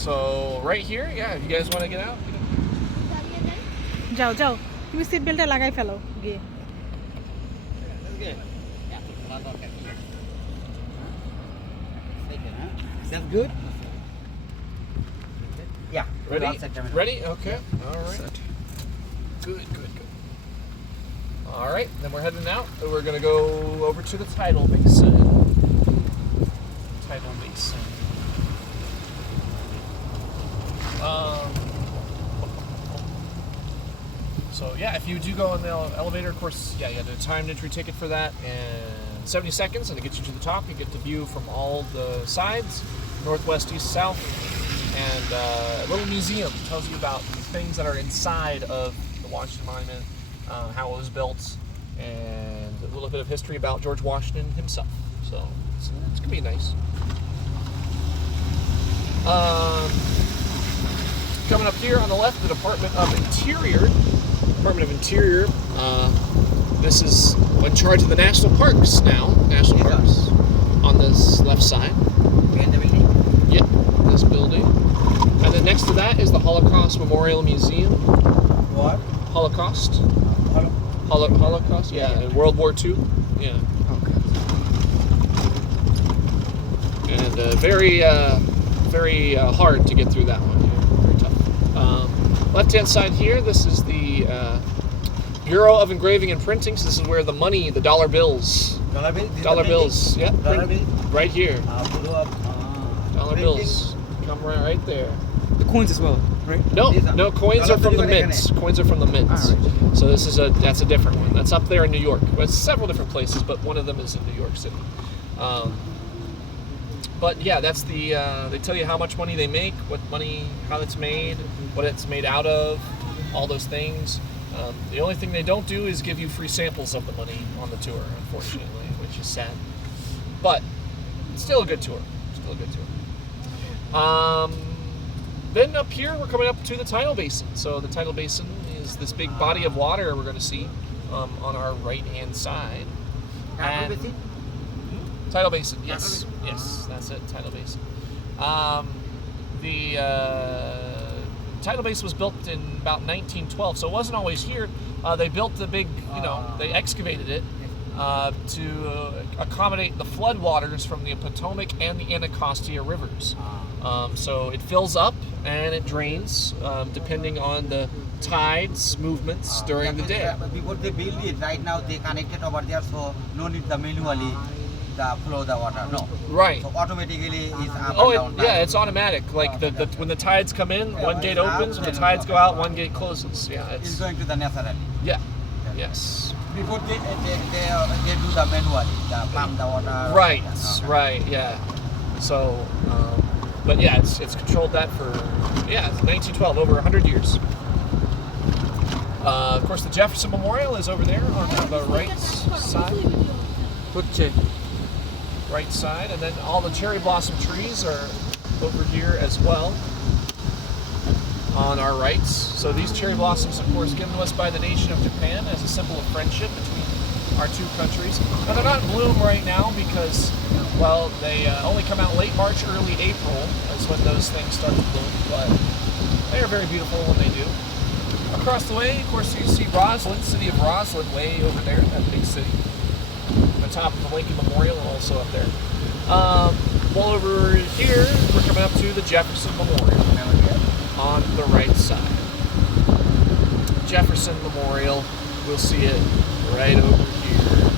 So right here, yeah, if you guys want to get out. যাও যাও তুমি seat বেল্টটা লাগাই ফেলো গিয়ে That's good? Yeah. Ready? Outside camera. Ready? Okay. All right. Good. All right. Then we're heading out. We're gonna go over to the tidal basin. So yeah, if you do go in the elevator, of course, yeah, you have a timed entry ticket for that, and 70 seconds, and it gets you to the top. You get to view from all the sides, northwest, east, south, and a little museum tells you about things that are inside of the Washington Monument, how it was built, and a little bit of history about George Washington himself. So it's gonna be nice. Coming up here on the left, the Department of Interior. This is in charge of the national parks now. National parks on this left side. Yep, this building. And then next to that is the Holocaust Memorial Museum. What? Holocaust. Holocaust. Yeah, in World War II. Yeah. Okay. And very hard to get through that one. Very tough. Left-hand side here, this is the Bureau of Engraving and Printing. So this is where the money, the dollar bills. Dollar bill? Dollar bills. Yeah. Dollar bill? Right here. Dollar printing. bills. Come right there. The coins as well, right? No, coins are from the Dollar mints. Coins are from the mints. Alright. So that's a different one. That's up there in New York. Well, it's several different places, but one of them is in New York City. But yeah, that's they tell you how much money they make, how it's made, what it's made out of, all those things. The only thing they don't do is give you free samples of the money on the tour, unfortunately, which is sad. But it's still a good tour. Then up here, we're coming up to the tidal basin. So the tidal basin is this big body of water we're going to see on our right-hand side. Tidal basin, yes, that's it, tidal basin. The tidal basin was built in about 1912, so it wasn't always here. They built the big, they excavated it to accommodate the floodwaters from the Potomac and the Anacostia rivers. So it fills up and it drains depending on the tides movements during the day. Before they build it, right now they connected over there, so no need the manually flow the water. No. Right. So automatically it's up Oh, and down. yeah, it's automatic. Like when the tides come in, one gate opens. When the tides go out, one gate closes. Yeah, It's going to the naturally. Yeah. Yes. Before they do the manually, pump the water. Right. Right. Yeah. So, but yeah, it's controlled that for 1912, over 100 years. Of course, the Jefferson Memorial is over there on the right side. Right side, and then all the cherry blossom trees are over here as well on our rights. So these cherry blossoms, of course, given to us by the nation of Japan as a symbol of friendship between our two countries. Now they're not in bloom right now because, well, they only come out late March, early April. That's when those things start to bloom, but they are very beautiful when they do. Across the way, of course, you see Roslyn, city of Roslyn, way over there, that big city. Top of the Lincoln Memorial and also up there. Well, over here, we're coming up to the Jefferson Memorial on the right side. Jefferson Memorial, we'll see it right over here.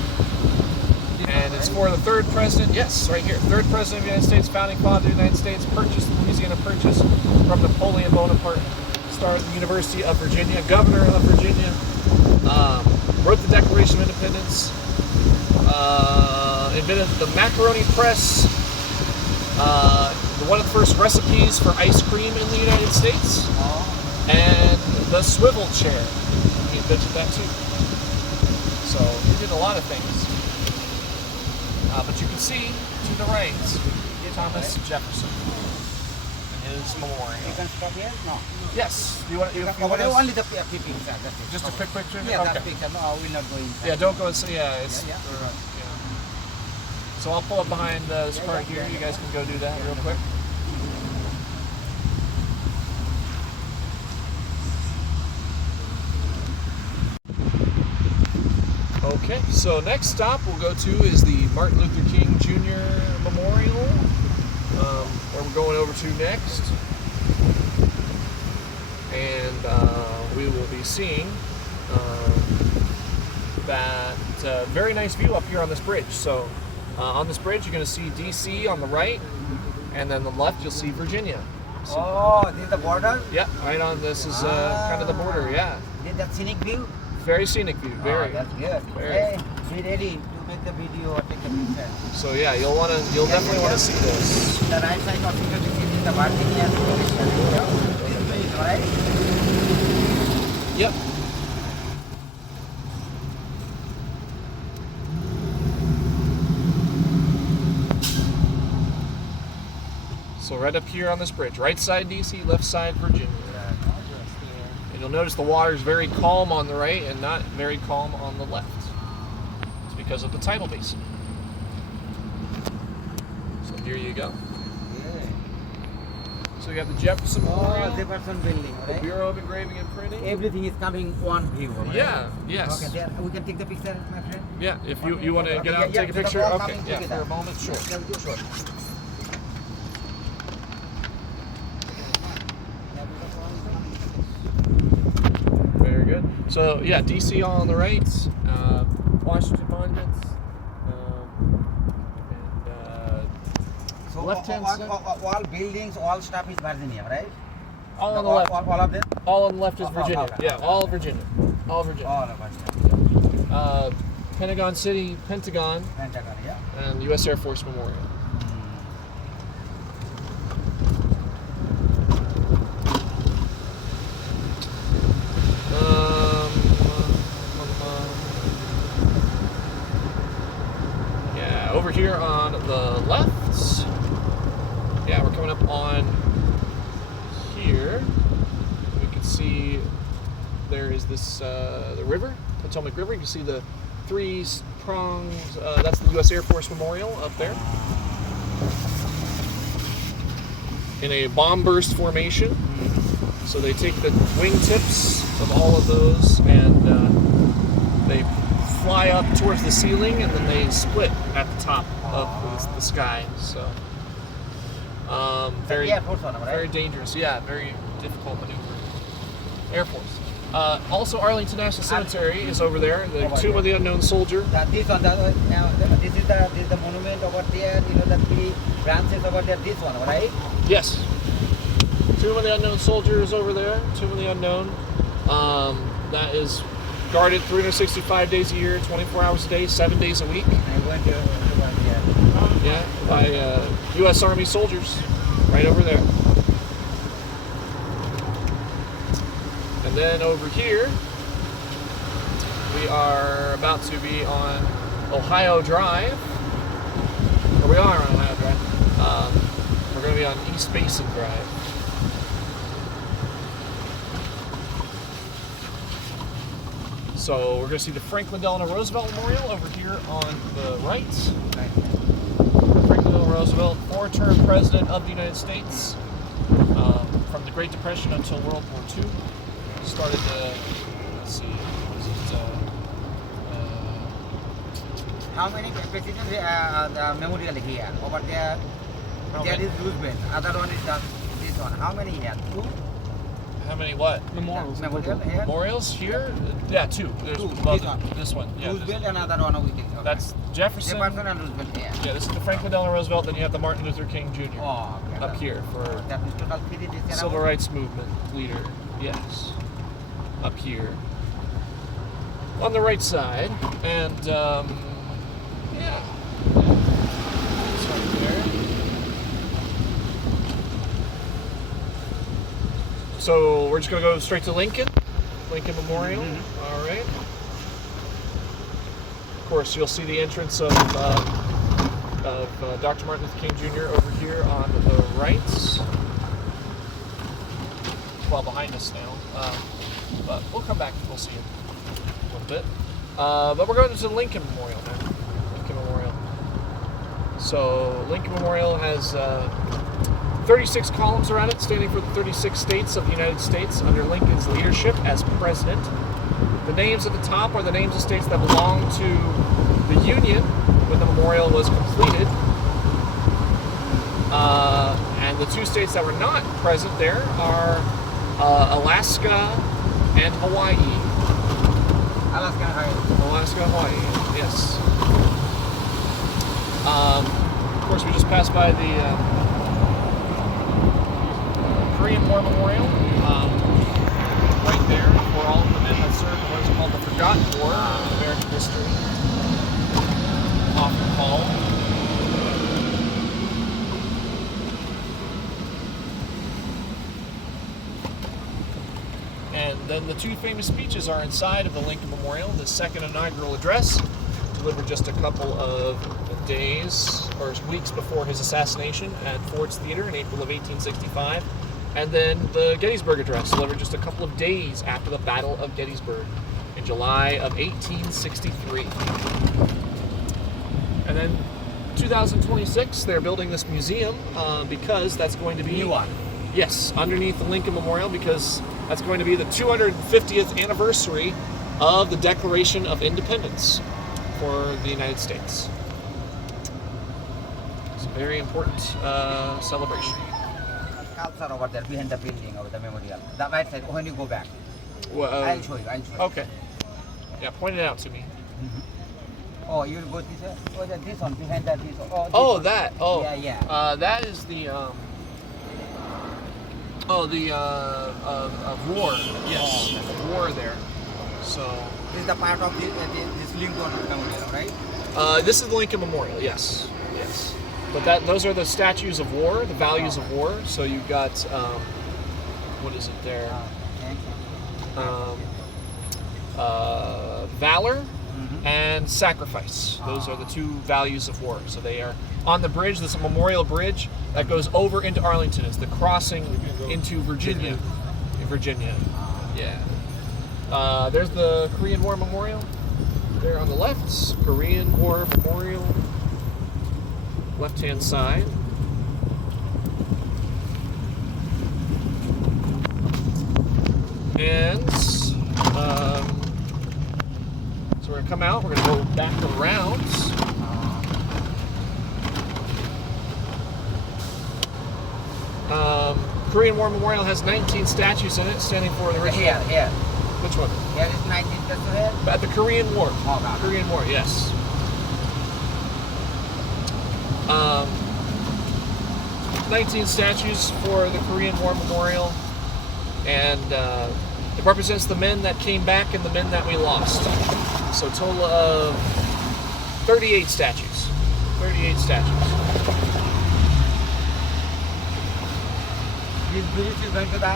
And it's for the third president, yes, right here. Third president of the United States, founding father of the United States, purchased Louisiana Purchase from Napoleon Bonaparte, started at the University of Virginia, governor of Virginia, wrote the Declaration of Independence, invented the macaroni press, one of the first recipes for ice cream in the United States, and the swivel chair. He invented that too. So he did a lot of things. But you can see to the right, Thomas Jefferson and his memorial. You can stop here? No. Yes. Do you want to? Only the picture. Just a quick picture? Yeah, Okay. that picture. No, I will not go inside. Yeah, don't go and see. Yeah, it's. Yeah. So I'll pull up behind this part here. You guys can go do that real quick. Okay, so next stop we'll go to is the Martin Luther King Jr. Memorial, where we're going over to next. And we will be seeing that very nice view up here on this bridge. So on this bridge, you're going to see D.C. on the right, and then on the left, you'll see Virginia. So, Oh, this is the border? yeah, right on. This is kind of the border, yeah. This is the scenic view? Very scenic view, very. Oh, that's good. Very. Hey, be ready to make the video or take a picture. So yeah, you'll definitely want to see this. The right side of the this is the Virginia location. Alright? Yep. So right up here on this bridge, right side DC, left side Virginia. And you'll notice the water is very calm on the right and not very calm on the left. It's because of the tidal basin. So here you go. So you have the Jefferson Memorial, Oh, Jefferson building, the right? Bureau of Engraving and Printing. Everything is coming one view, right? Yeah, yes. Okay, there, we can take the picture, my friend? Yeah, if you want to get out and take a so the picture, all okay, coming yeah, together. for a moment, sure. Yeah, sure. Very good. So yeah, DC all on the right, Washington Monuments, and So left-hand all, side. all buildings, all stuff is Virginia, right? all on the left. All of them? All on the left is Oh, Virginia. okay. Yeah, all Virginia. All Virginia. All of Virginia. Pentagon City, Pentagon, Pentagon, yeah. and U.S. Air Force Memorial. Yeah, over here on the left. Yeah, we're coming up on here. We can see there is this the river, Potomac River. You can see the three prongs. That's the U.S. Air Force Memorial up there in a bomb burst formation. So they take the wingtips of all of those and they fly up towards the ceiling, and then they split at the top of the sky. So very, Air Force one, right? very dangerous. Yeah, very difficult maneuver. Air Force. Also, Arlington National Cemetery is over there. The Tomb of the Unknown Soldier. This one, this is the monument over there. You know the three branches over there. This one, right? Yes. Tomb of the Unknown Soldier is over there. Tomb of the Unknown. That is guarded 365 days a year, 24 hours a day, 7 days a week. I went to Yeah, by U.S. Army soldiers, right over there. And then over here, we are about to be on Ohio Drive. Or we are on Ohio Drive. We're going to be on East Basin Drive. So we're going to see the Franklin Delano Roosevelt Memorial over here on the right. Franklin Delano Roosevelt, 4-term president of the United States, from the Great Depression until World War II. Started the, let's see, what is it? how many presidents the memorial here? Over there, there is Roosevelt. Other one is this one. How many here? Two? How many what? Memorials. Memorial here? Memorials here? Yeah, two. There's Two. well, This one. This one. Yeah. Roosevelt and other one we can. Okay. That's Jefferson. Jefferson and Roosevelt here. Yeah, this is the Franklin Delano Roosevelt. Then you have the Martin Luther King Jr. Oh, okay. up here for That is total three this Civil around. Rights Movement leader. Yes, up here on the right side, and yeah, it's right there. So we're just gonna go straight to Lincoln Memorial. All right. Of course, you'll see the entrance of Dr. Martin Luther King Jr. over here on the right. Well, behind us now. But we'll come back. We'll see him a little bit. But we're going to the Lincoln Memorial now. Lincoln Memorial. So Lincoln Memorial has 36 columns around it, standing for the 36 states of the United States under Lincoln's leadership as president. The names at the top are the names of states that belong to the Union when the memorial was completed. And the two states that were not present there are Alaska and Hawaii. Alaska and Hawaii. Alaska, Hawaii, yes. Of course, we just passed by the Korean War Memorial, right there, for all of the men that served in what is called the Forgotten War in American history, often called. And then the two famous speeches are inside of the Lincoln Memorial. The second inaugural address, delivered just a couple of days or weeks before his assassination at Ford's Theater in April of 1865. And then the Gettysburg Address, delivered just a couple of days after the Battle of Gettysburg in July of 1863. And then 2026, they're building this museum because that's going to be... New one. Yes, underneath the Lincoln Memorial, because that's going to be the 250th anniversary of the Declaration of Independence for the United States. It's a very important celebration. Sculpture over there behind the building of the memorial. That right side, when you go back. Well, I'll show you. Okay. Yeah, point it out to me. Oh, you'll go this way? Oh, this one, behind that, this one. Oh, this Oh, one. that. Oh. Yeah. That is the... of war. Yes, of war there. So... This is the part of this Lincoln memorial, right? This is the Lincoln Memorial, yes. Yes. But those are the statues of war, the values of war. So you've got, what is it there? Valor and sacrifice. Those are the two values of war. So they are on the bridge. There's a memorial bridge that goes over into Arlington. It's the crossing into Virginia. Yeah. There's the Korean War Memorial. There on the left, Korean War Memorial. Left-hand side. And so we're going to come out. We're going to go back around. Korean War Memorial has 19 statues in it, standing for the original. Here. Which one? Here is 19 just here. At the Korean War. Oh, God. Korean War, yes. 19 statues for the Korean War Memorial, and it represents the men that came back and the men that we lost. So a total of 38 statues. 38 statues. This bridge is going to the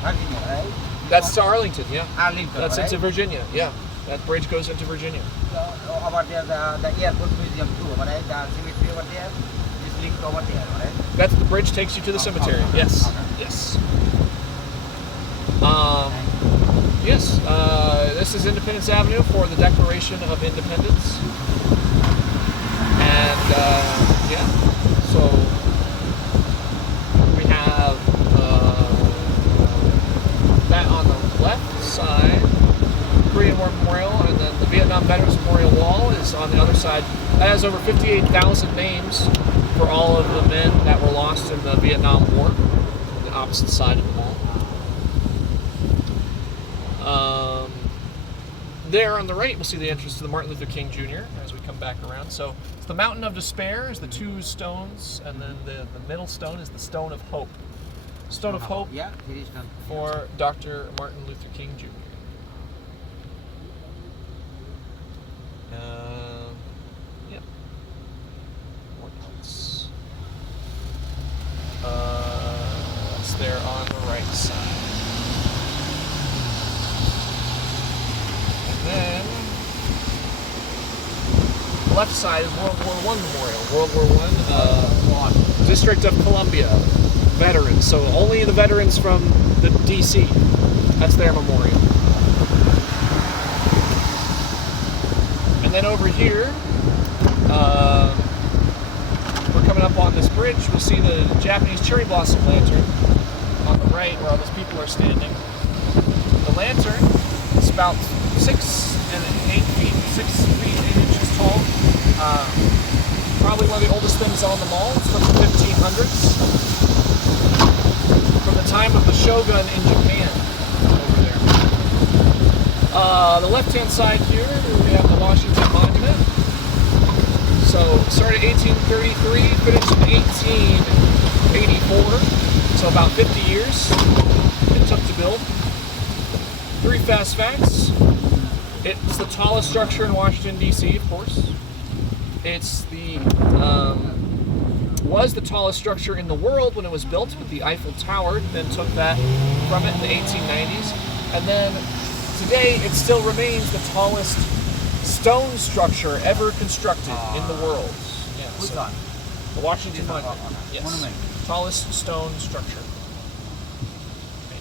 Virginia, right? That's to Arlington, yeah. Arlington, That's right? into Virginia, yeah. That bridge goes into Virginia. So, over there, the airport museum too, right? The cemetery over there is linked over there, right? That's the bridge takes you to the cemetery. Okay. Yes. Okay. Yes. Yes. This is Independence Avenue for the Declaration of Independence. And yeah. So we have that on the left side, Korean War Memorial, and then the Vietnam Veterans Memorial Wall is on the other side. That has over 58,000 names for all of the men that were lost in the Vietnam War, on the opposite side of the wall. There on the right, we'll see the entrance to the Martin Luther King Jr. as we come back around. So it's the Mountain of Despair is the two stones, and then the middle stone is the Stone of Hope. Stone of Hope Yeah, here is done. for Dr. Martin Luther King Jr. Yep. More notes. That's there on the right side. And then the left side is World War I Memorial. World War I, District of Columbia, veterans. So only the veterans from the D.C. That's their memorial. And then over here, we're coming up on this bridge. We'll see the Japanese cherry blossom lantern on the right where all those people are standing. The lantern is about 6 and 8 feet, 6 feet 8 inches tall. Probably one of the oldest things on the mall. It's from the 1500s, from the time of the shogun in Japan. Over there. The left-hand side here, we have the Washington Monument. So started 1833, finished in 1884. So about 50 years it took to build. 3 fast facts. It's the tallest structure in Washington D.C. of course. It's was the tallest structure in the world when it was built, but the Eiffel Tower then took that from it in the 1890s. And then today it still remains the tallest stone structure ever constructed in the world. Yeah, Which so one? the Washington Monument. Yes. Monument. Tallest stone structure.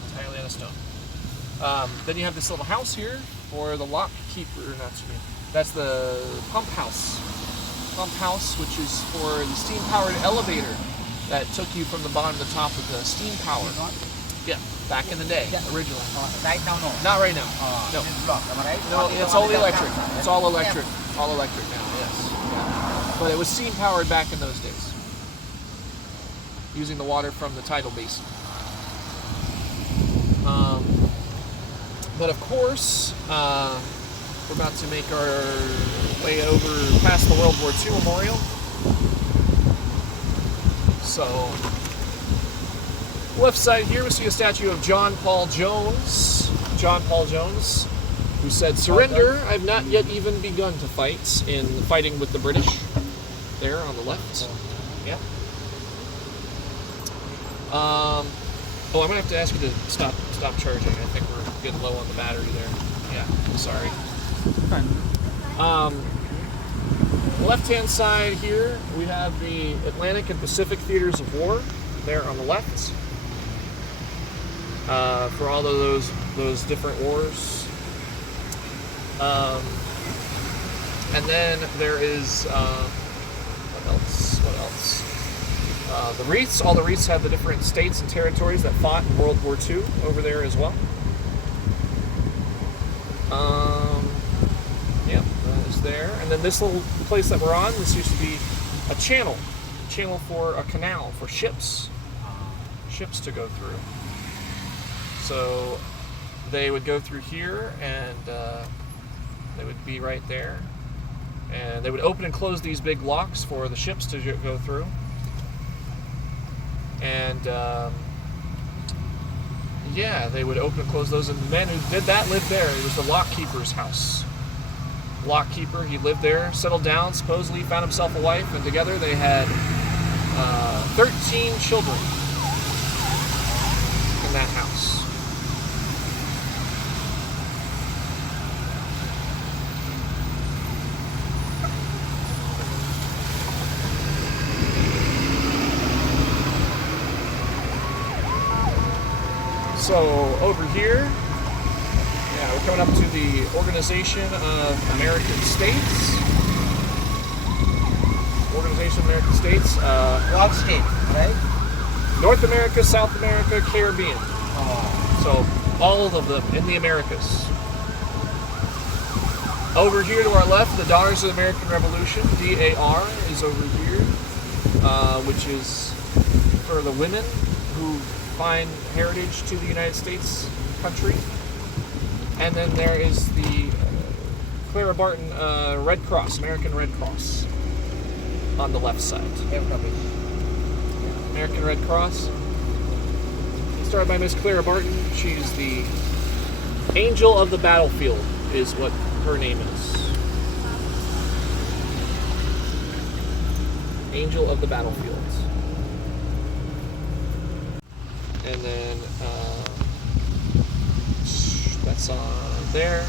Entirely out of stone. Then you have this little house here for the lock keeper. That's the pump house. Pump house, which is for the steam-powered elevator that took you from the bottom to the top with the steam power. Yeah, back in the day, originally. Right now, no. Not right now. No. This block, am I right? No, it's all electric. It's all electric. All electric now, yes. Yeah. But it was steam powered back in those days, using the water from the tidal basin. But of course, we're about to make our way over past the World War II Memorial. So, left side here we see a statue of John Paul Jones. John Paul Jones, who said, "Surrender, I've not yet even begun to fight," in fighting with the British. There on the left. Yeah. I'm gonna have to ask you to stop charging. I think we're getting low on the battery there. Yeah, sorry. Left-hand side here, we have the Atlantic and Pacific theaters of war there on the left. For all of those different wars. And then there is what else? The wreaths. All the wreaths have the different states and territories that fought in World War II over there as well. Yeah, that is there. And then this little place that we're on, this used to be a channel for a canal for ships to go through. So they would go through here, and they would be right there, and they would open and close these big locks for the ships to go through. And yeah, they would open and close those, and the man who did that lived there. It was the lock keeper's house. Lock keeper, he lived there, settled down, supposedly found himself a wife, and together they had 13 children in that house. So over here, yeah, we're coming up to the Organization of American States. Organization of American States. What state, right? North America, South America, Caribbean. So all of them in the Americas. Over here to our left, the Daughters of the American Revolution, DAR, is over here, which is for the women who find heritage to the United States country. And then there is the Clara Barton Red Cross, American Red Cross, on the left side. American Red Cross. Started by Miss Clara Barton. She's the Angel of the Battlefield, is what her name is. Angel of the Battlefield. And then that's on there.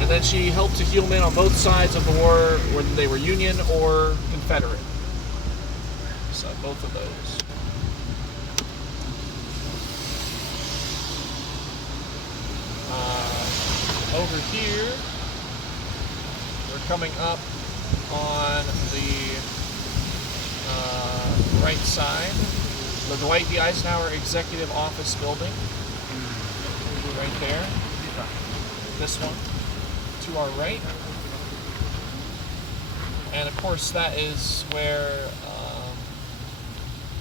And then she helped to heal men on both sides of the war, whether they were Union or Confederate. So both of those. Over here, we're coming up on the right side. The Dwight D. Eisenhower Executive Office Building, right there. this one to our right. And of course, that is where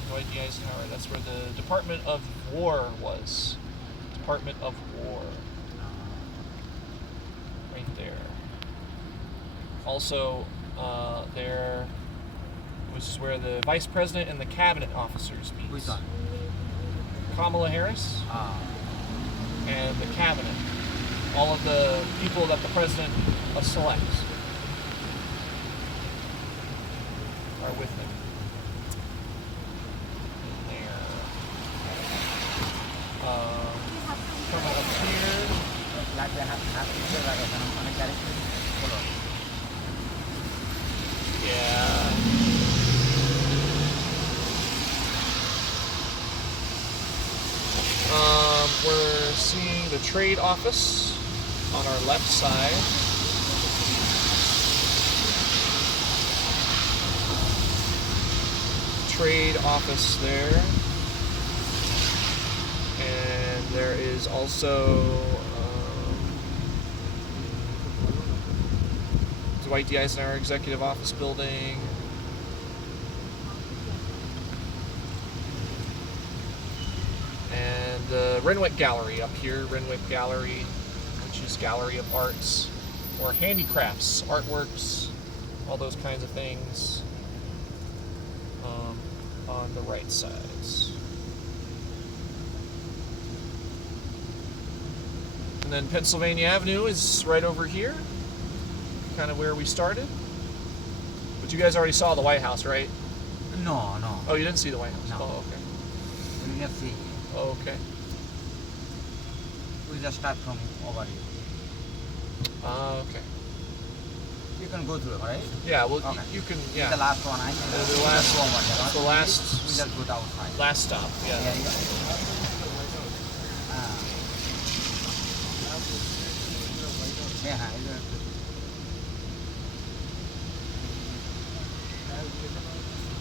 Dwight D. Eisenhower, that's where the Department of War was. Department of War. Right there. Also, there was where the Vice President and the Cabinet officers meet. Which one? Kamala Harris Ah. and the Cabinet. All of the people that the President selects are with him. There. Coming up here. Like they have picture like on a character. Yeah. We're seeing the trade office on our left side. Trade office there. And there is also Dwight D. Eisenhower Executive Office Building. And the Renwick Gallery up here, Renwick Gallery, which is Gallery of Arts, or handicrafts, artworks, all those kinds of things on the right sides. And then Pennsylvania Avenue is right over here, kind of where we started. But you guys already saw the White House, right? No. Oh, you didn't see the White House? No. Oh, okay. We just see. Oh, okay. We just start from over here. Okay. You can go through, right? Yeah, well, Okay. you can, The yeah. last one, I The last- go over there. that's the last- We just go outside. Last stop, yeah. Yeah.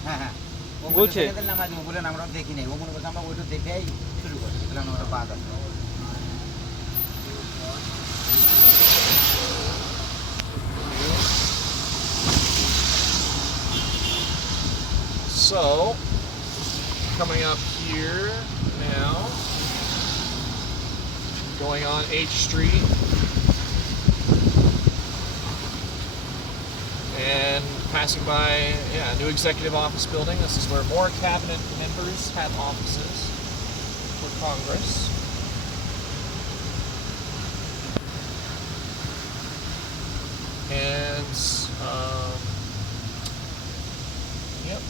হ্যাঁ হ্যাঁ বলছে নামাজ বলে আমরা দেখি নাই ও মনে করছে আমরা ওইটা দেখেই শুরু করি আমরা বাদ আছে So, coming up here now, going on H Street, and passing by, new executive office building. This is where more cabinet members have offices for Congress. And, yep.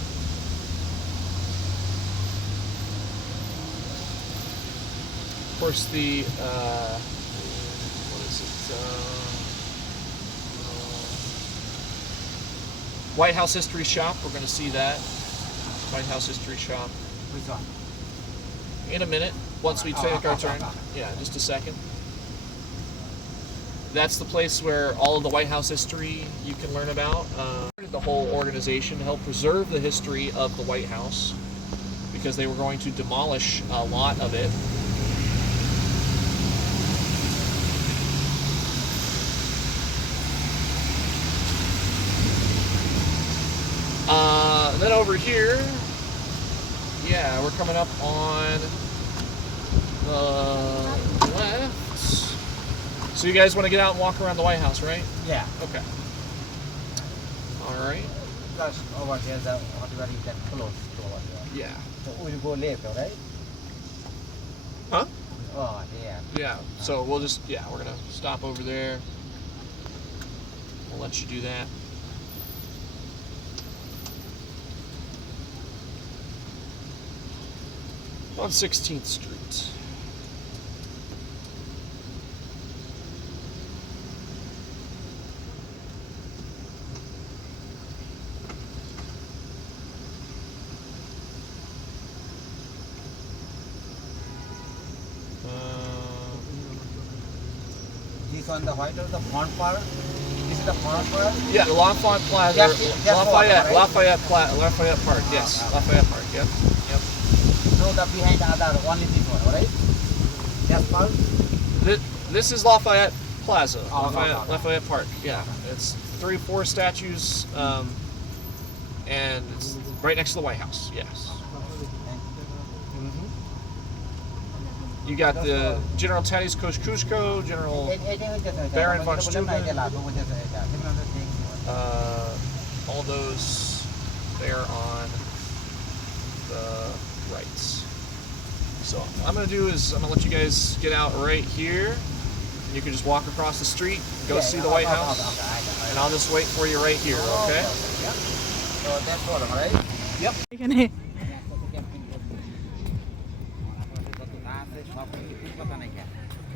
Of course, the, what is it, White House History Shop, we're going to see that. White House History Shop. Which one? In a minute, once we take our turn. Yeah, just a second. That's the place where all of the White House history you can learn about. The whole organization helped preserve the history of the White House because they were going to demolish a lot of it. Then over here, we're coming up on the left. So you guys want to get out and walk around the White House, right? Yeah. Okay. All right. Just over here, whatever you can close to over here. Yeah. So we'll go left, right? Huh? Oh, yeah. Yeah. So we'll just, we're going to stop over there. We'll let you do that. On 16th Street. This on the white or the front part? This is the front part? Yeah, the Lafayette Plaza. Lafayette Park, yes. Lafayette Park, yep. No, the behind the other, only this one, right? Yes, part? This is Lafayette Plaza, Oh, Lafayette Park. Yeah, it's 3-4 statues, and it's right next to the White House. Yes. You got the General Taddy's Kosciuszko, General Baron von Steuben, all those there on the right. So what I'm gonna do is I'm gonna let you guys get out right here. You can just walk across the street, go see the White House, and I'll just wait for you right here, okay? So that's all, right? এখানে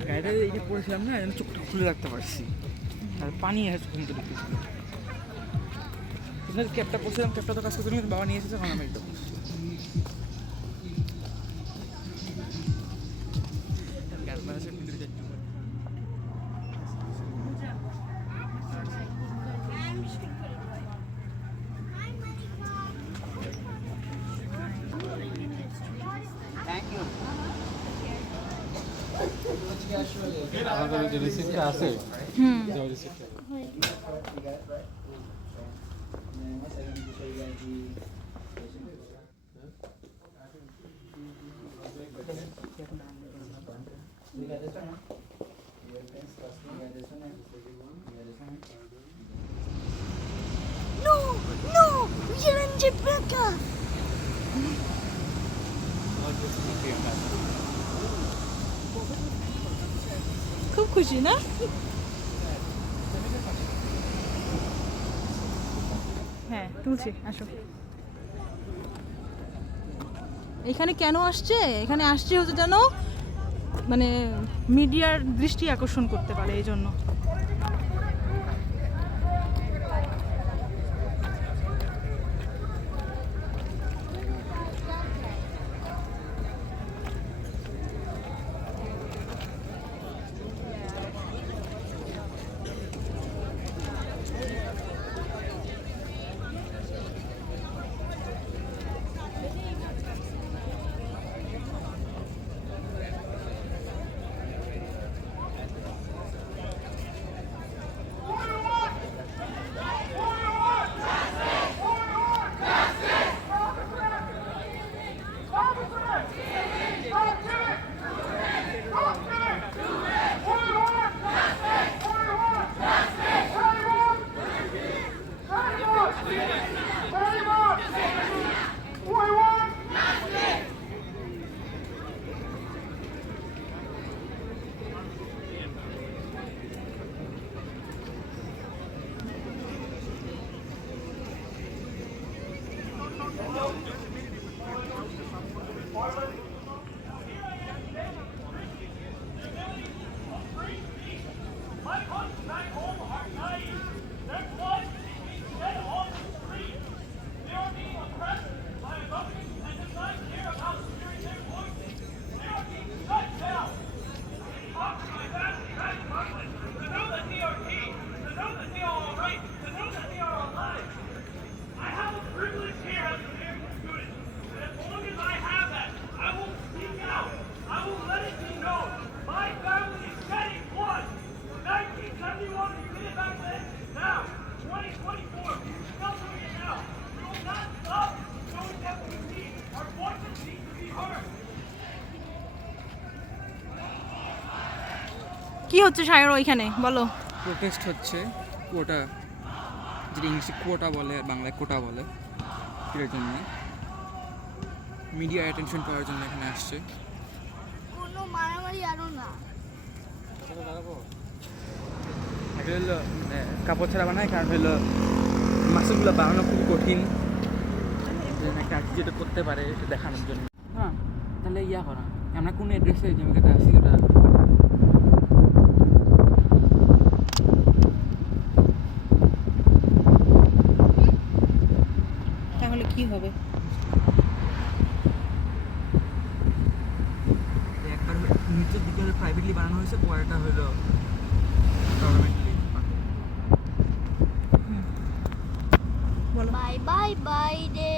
গাড়িটা এইটা পড়েছিলাম না, যেন চোখটা খুলে রাখতে পারছি, আর পানি আছে ঘুমতে ঢুকতেছিল। ক্যাবটা পড়ছিলাম, ক্যাবটা তো কাজ করছিল, কিন্তু বাবা নিয়ে এসেছে, কারণ আমি এটা পড়ছি। Thank you. আমাদের যে রিসিপ্টটা আছে যে রিসিপ্টটা No, no, you're in Jamaica. খুব খুশি না? হ্যাঁ তুলছি, আসো। এখানে কেন আসছে? এখানে আসছে হচ্ছে যেন মানে মিডিয়ার দৃষ্টি আকর্ষণ করতে পারে, এই জন্য। কি হচ্ছে শায়র ওইখানে বলো? প্রোটেস্ট হচ্ছে কোটা, যেটা ইংলিশে কোটা বলে আর বাংলায় কোটা বলে, এটার জন্য মিডিয়া অ্যাটেনশন পাওয়ার জন্য এখানে আসছে। কোনো মারামারি আরো না। এটা হলো কাপড় ছাড়া বানায়, কারণ হলো মাছগুলো বানানো খুব কঠিন, একটা যেটা করতে পারে এটা দেখানোর জন্য। হ্যাঁ, তাহলে ইয়া করা আমরা কোন অ্যাড্রেসে জমিটাতে আসি ওটা তাহলে কি হবে? একবার নিচের দিকে প্রাইভেটলি বানানো হয়েছে, পরেরটা হলো গভর্নমেন্টলি। বাই বাই বাই ডে